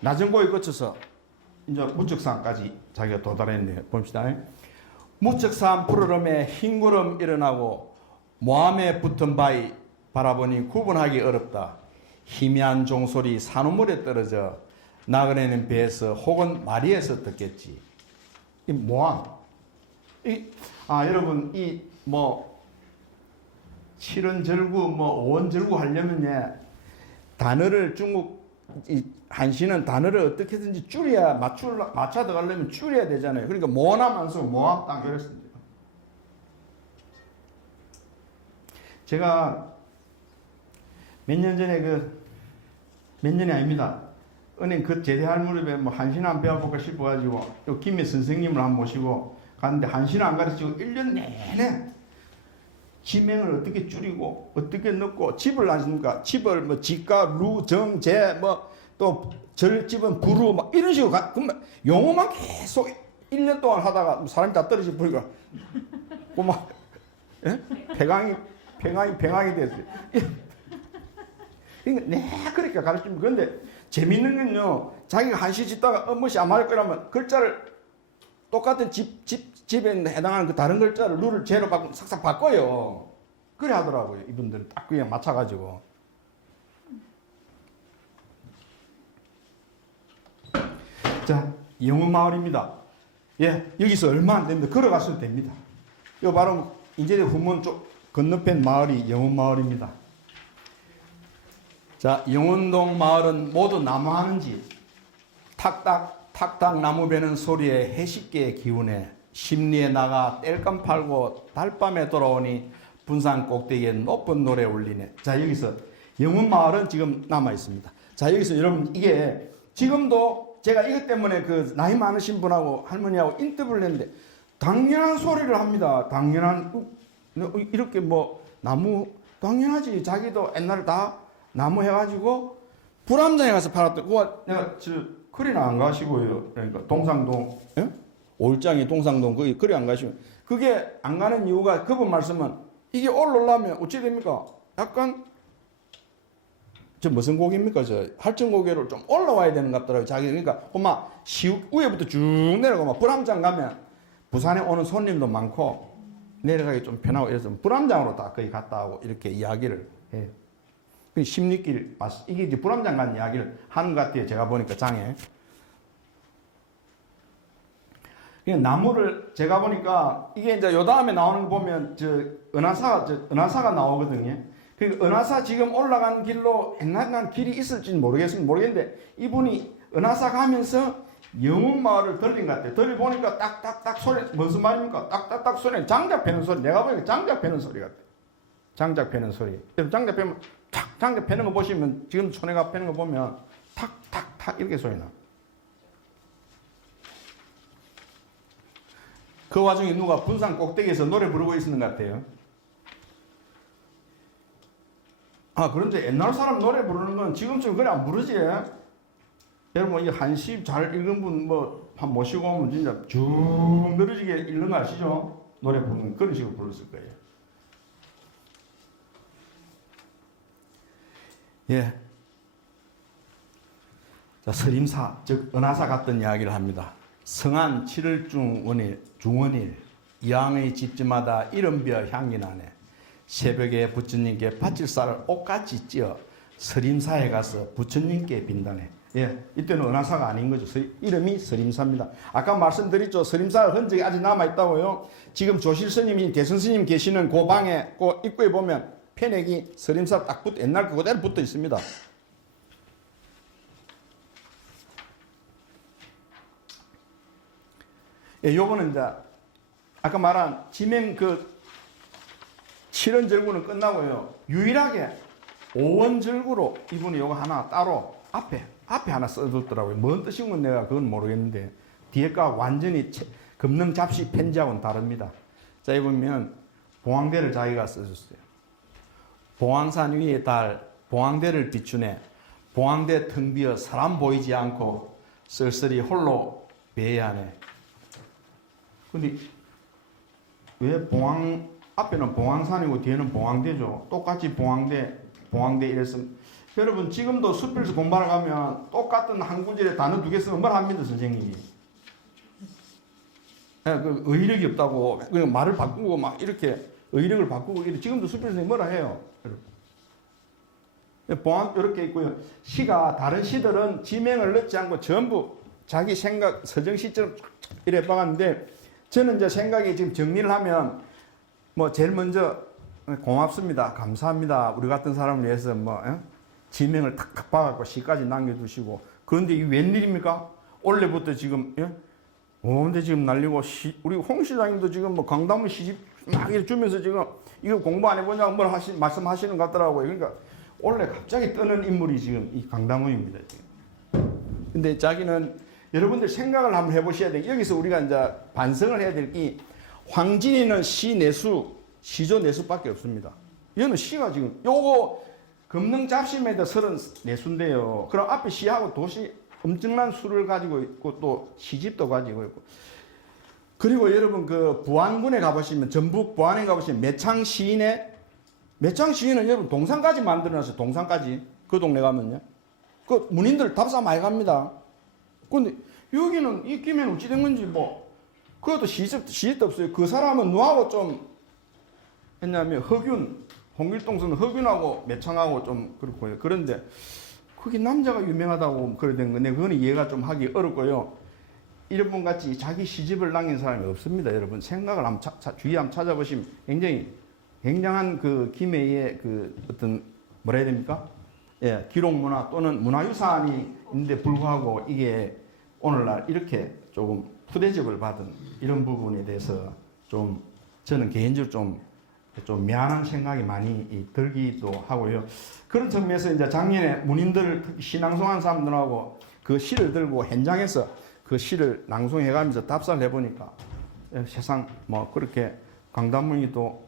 낮은고에 거쳐서, 이제 무측산까지 자기가 도달했네요. 봅시다. 무측산 푸르름에 흰 구름 일어나고, 모함에 붙은 바위 바라보니 구분하기 어렵다. 희미한 종소리 산우물에 떨어져 나그네는 배에서 혹은 마리에서 듣겠지. 이 모함. 여러분 칠원절구 오원절구 하려면 단어를 중국 이 한시는 단어를 어떻게든지 줄여야 맞춰 들어가려면 줄여야 되잖아요. 그러니까 모함 안 쓰고 모함 딱 이랬습니다. 제가 몇 년 전에 몇 년이 아닙니다. 은행 제대할 무렵에 뭐 한시나 한번 배워볼까 싶어가지고 또 김해 선생님을 한번 모시고 갔는데 한시는 안 가르치고 1년 내내 지명을 어떻게 줄이고 어떻게 넣고 집을 아십니까? 집을 뭐 지가, 루, 정, 제 뭐 또 절집은 부루 막 이런 식으로 그러면 용어만 계속 1년 동안 하다가 사람이 다 떨어져 버리고 막 예? 팽황이 됐어요. 그러니까 내가 그렇게 가르치면 그런데 재밌는 건요. 자기가 한시 짓다가 멋이 안 맞을 거라면 글자를 똑같은 집에 해당하는 그 다른 글자를 루를 제로 바꾸면 싹싹 바꿔요. 그래 하더라고요. 이분들은 딱 그냥 맞춰가지고. 자, 영흥마을입니다. 예, 여기서 얼마 안 됩니다. 걸어가셔도 됩니다. 요 바로 인제대 후문 쪽 건너편 마을이 영흥마을입니다. 자, 영운동 마을은 모두 나무하는 집. 탁탁 나무 베는 소리에 해식계의 기운에 심리에 나가 땔감 팔고 달밤에 돌아오니 분산 꼭대기에 높은 노래 울리네. 자, 여기서 영운마을은 지금 남아 있습니다. 자, 여기서 여러분 이게 지금도 제가 이것 때문에 그 나이 많으신 분하고 할머니하고 인터뷰를 했는데 당연한 소리를 합니다. 당연한 이렇게 뭐 나무 당연하지. 자기도 옛날에 다 나무 해가지고 불암장에 가서 팔았더니 내가 그리 안 가시고요. 그러니까 동상동 예? 올장이 동상동 거기 그리 안 가시면 그게 안 가는 이유가 그분 말씀은 이게 올라오려면 어찌 됩니까? 약간 저 무슨 고개입니까? 저 할증고개를 좀 올라와야 되는 것 같더라고요. 자기 그러니까 엄마 위에부터 쭉 내려가면 불암장 가면 부산에 오는 손님도 많고 내려가기 좀 편하고 이래서 불암장으로 다 거의 갔다 오고 이렇게 이야기를 해요. 심리길 이게 이제 불암장 간 이야기를 하는 것 같아요. 제가 보니까 장에. 나무를 제가 보니까 이게 이제 요 다음에 나오는 거 보면 은하사가 나오거든요. 그 은하사 지금 올라간 길로 옛날 길이 있을지는 모르겠는데 이분이 은하사 가면서 영흥마을을 들린 것 같아요. 들려보니까 딱딱딱 소리 무슨 말입니까? 딱딱딱 소리 장작 패는 소리. 내가 보니까 장작 패는 소리 같아요. 장작 패는 소리. 장작 패면 장작 패는 거 보시면 지금 손해가 패는 거 보면 탁탁탁 이렇게 소리 나. 그 와중에 누가 분산 꼭대기에서 노래 부르고 있는 것 같아요. 아, 그런데 옛날 사람 노래 부르는 건 지금처럼 그래 안 부르지. 여러분 이 한시 잘 읽은 분 뭐 한 모시고 오면 진짜 쭉 늘어지게 읽는 거 아시죠? 노래 부르는 그런 식으로 불렀을 거예요. 예. 자, 서림사, 즉, 은하사 같던 이야기를 합니다. 성안 7월 중원일, 이왕의 집집마다 이른벼 향기 나네. 새벽에 부처님께 바칠쌀을 옷같이 찧어 서림사에 가서 부처님께 빈다네. 예, 이때는 은하사가 아닌 거죠. 이름이 서림사입니다. 아까 말씀드렸죠. 서림사 흔적이 아직 남아있다고요. 지금 조실 스님이 대선 스님 계시는 그 방에, 그 입구에 보면 패넥이 서림사 딱 옛날 그대로 붙어 있습니다. 예, 요거는 이제 아까 말한 지명 칠원절구는 끝나고요. 유일하게 오원절구로 이분이 요거 하나 따로 앞에 하나 써줬더라고요. 뭔 뜻인 건 내가 그건 모르겠는데 뒤에가 완전히 금능 잡시 편지하고는 다릅니다. 자, 이 보면 봉황대를 자기가 써줬어요. 봉황산 위에 달 봉황대를 비추네. 봉황대 텅 비어 사람 보이지 않고 쓸쓸히 홀로 배회하네. 근데 왜 앞에는 봉황산이고 뒤에는 봉황대죠. 똑같이 봉황대 이랬으면 여러분 지금도 숲에서 공부하러 가면 똑같은 한 구절에 단어 2개 쓰면 뭘 합니다 선생님이. 그 의력이 없다고 그냥 말을 바꾸고 막 이렇게 의력을 바꾸고 이렇게 지금도 숲에서 뭐라 해요. 봉황 이렇게 있고요. 시가 다른 시들은 지명을 넣지 않고 전부 자기 생각 서정시처럼 이래 박았는데 저는 이제 생각이 지금 정리를 하면 뭐 제일 먼저 고맙습니다. 감사합니다. 우리 같은 사람을 위해서 지명을 탁탁 박아갖고 시까지 남겨두시고 그런데 이 웬일입니까? 올해부터 지금 예? 온데 지금 날리고 우리 홍 시장님도 지금 뭐 강담을 시집 막 이렇게 주면서 지금 이거 공부 안 해보냐고 뭘 말씀하시는 것 같더라고요. 그러니까 원래 갑자기 뜨는 인물이 지금 이 강담우입니다. 지금. 근데 자기는 여러분들 생각을 한번 해보셔야 돼요. 여기서 우리가 이제 반성을 해야 될 게 황진이는 시 내수, 시조 내수밖에 없습니다. 얘는 시가 지금 요거 금능 잡심에다 34수인데요. 그럼 앞에 시하고 도시 엄청난 수를 가지고 있고 또 시집도 가지고 있고 그리고 여러분 그 부안군에 가보시면 전북 부안에 가보시면 매창 시인은 여러분 동상까지 만들어놨어요. 동상까지 그 동네 가면요. 그 문인들 답사 많이 갑니다. 근데 여기는 이 김에는 어찌 된 건지 뭐 그것도 시집도 없어요. 그 사람은 누구하고 좀 했냐면 홍길동서는 허균하고 매창하고 좀 그렇고요. 그런데 그게 남자가 유명하다고 그래 된 건데 그거는 이해가 좀 하기 어렵고요. 이런 분 같이 자기 시집을 남긴 사람이 없습니다. 여러분 생각을 한번 주위 한번 찾아보시면 굉장한 그 김해의 그 어떤 뭐라 해야 됩니까? 예, 기록문화 또는 문화유산이 있는데 불구하고 이게 오늘날 이렇게 조금 푸대접을 받은 이런 부분에 대해서 좀 저는 개인적으로 좀 미안한 생각이 많이 들기도 하고요. 그런 측면에서 이제 작년에 문인들 특히 시 낭송한 사람들하고 그 시를 들고 현장에서 그 시를 낭송해가면서 답사를 해보니까 세상 뭐 그렇게 강담문이 또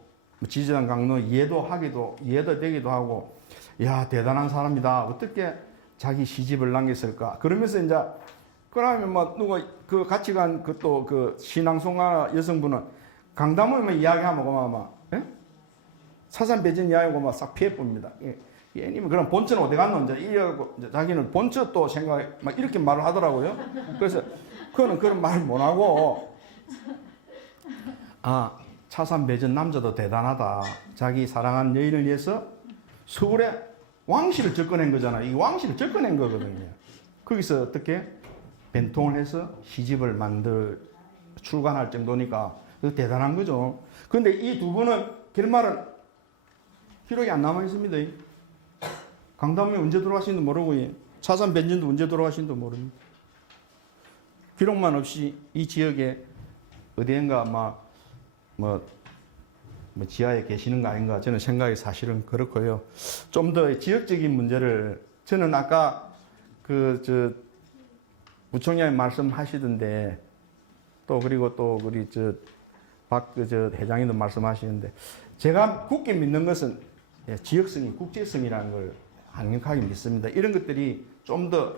지지단 강로 이해도 되기도 하고 야 대단한 사람이다 어떻게 자기 시집을 남겼을까 그러면서 이제 그러면 뭐 누가 그 같이 간 그 또 그 시낭송가 여성분은 강담문만 이야기하면 고마워 사산 배전 이야기하고 막 싹 피해 봅니다. 얘님은 그럼 본처는 어디 갔노? 이제 이러고 자기는 본처 또 생각 막 이렇게 말을 하더라고요. 그래서 그거는 그런 말 못 하고 아 차산 배전 남자도 대단하다. 자기 사랑하는 여인을 위해서 서울에 왕실을 접근한 거잖아. 이 왕실을 접근한 거거든요. 거기서 어떻게 벤통을 해서 시집을 출간할 정도니까 대단한 거죠. 그런데 이 두 분은 결말은 기록이 안 남아 있습니다. 강담이 언제 돌아가신지도 모르고 차산 변전도 언제 돌아가신지도 모릅니다. 기록만 없이 이 지역에 어디엔가 뭐 지하에 계시는 거 아닌가 저는 생각이 사실은 그렇고요. 좀 더 지역적인 문제를 저는 아까 부총장님 말씀하시던데 또 그리고 또 우리 박 회장님도 말씀하시는데 제가 굳게 믿는 것은 지역성이 국제성이라는 걸 강력하게 믿습니다. 이런 것들이 좀 더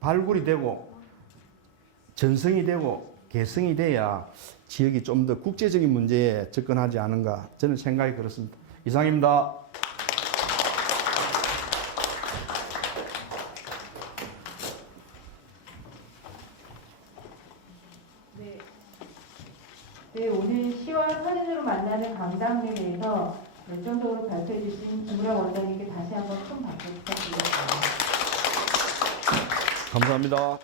발굴이 되고 전성이 되고 개성이 돼야 지역이 좀 더 국제적인 문제에 접근하지 않은가 저는 생각이 그렇습니다. 이상입니다. 네, 오늘 시와 사진으로 만나는 강담에 대해서 열정적으로 발표해 주신 김우라 원장님께 다시 한번 큰 박수 부탁드리겠습니다. 감사합니다.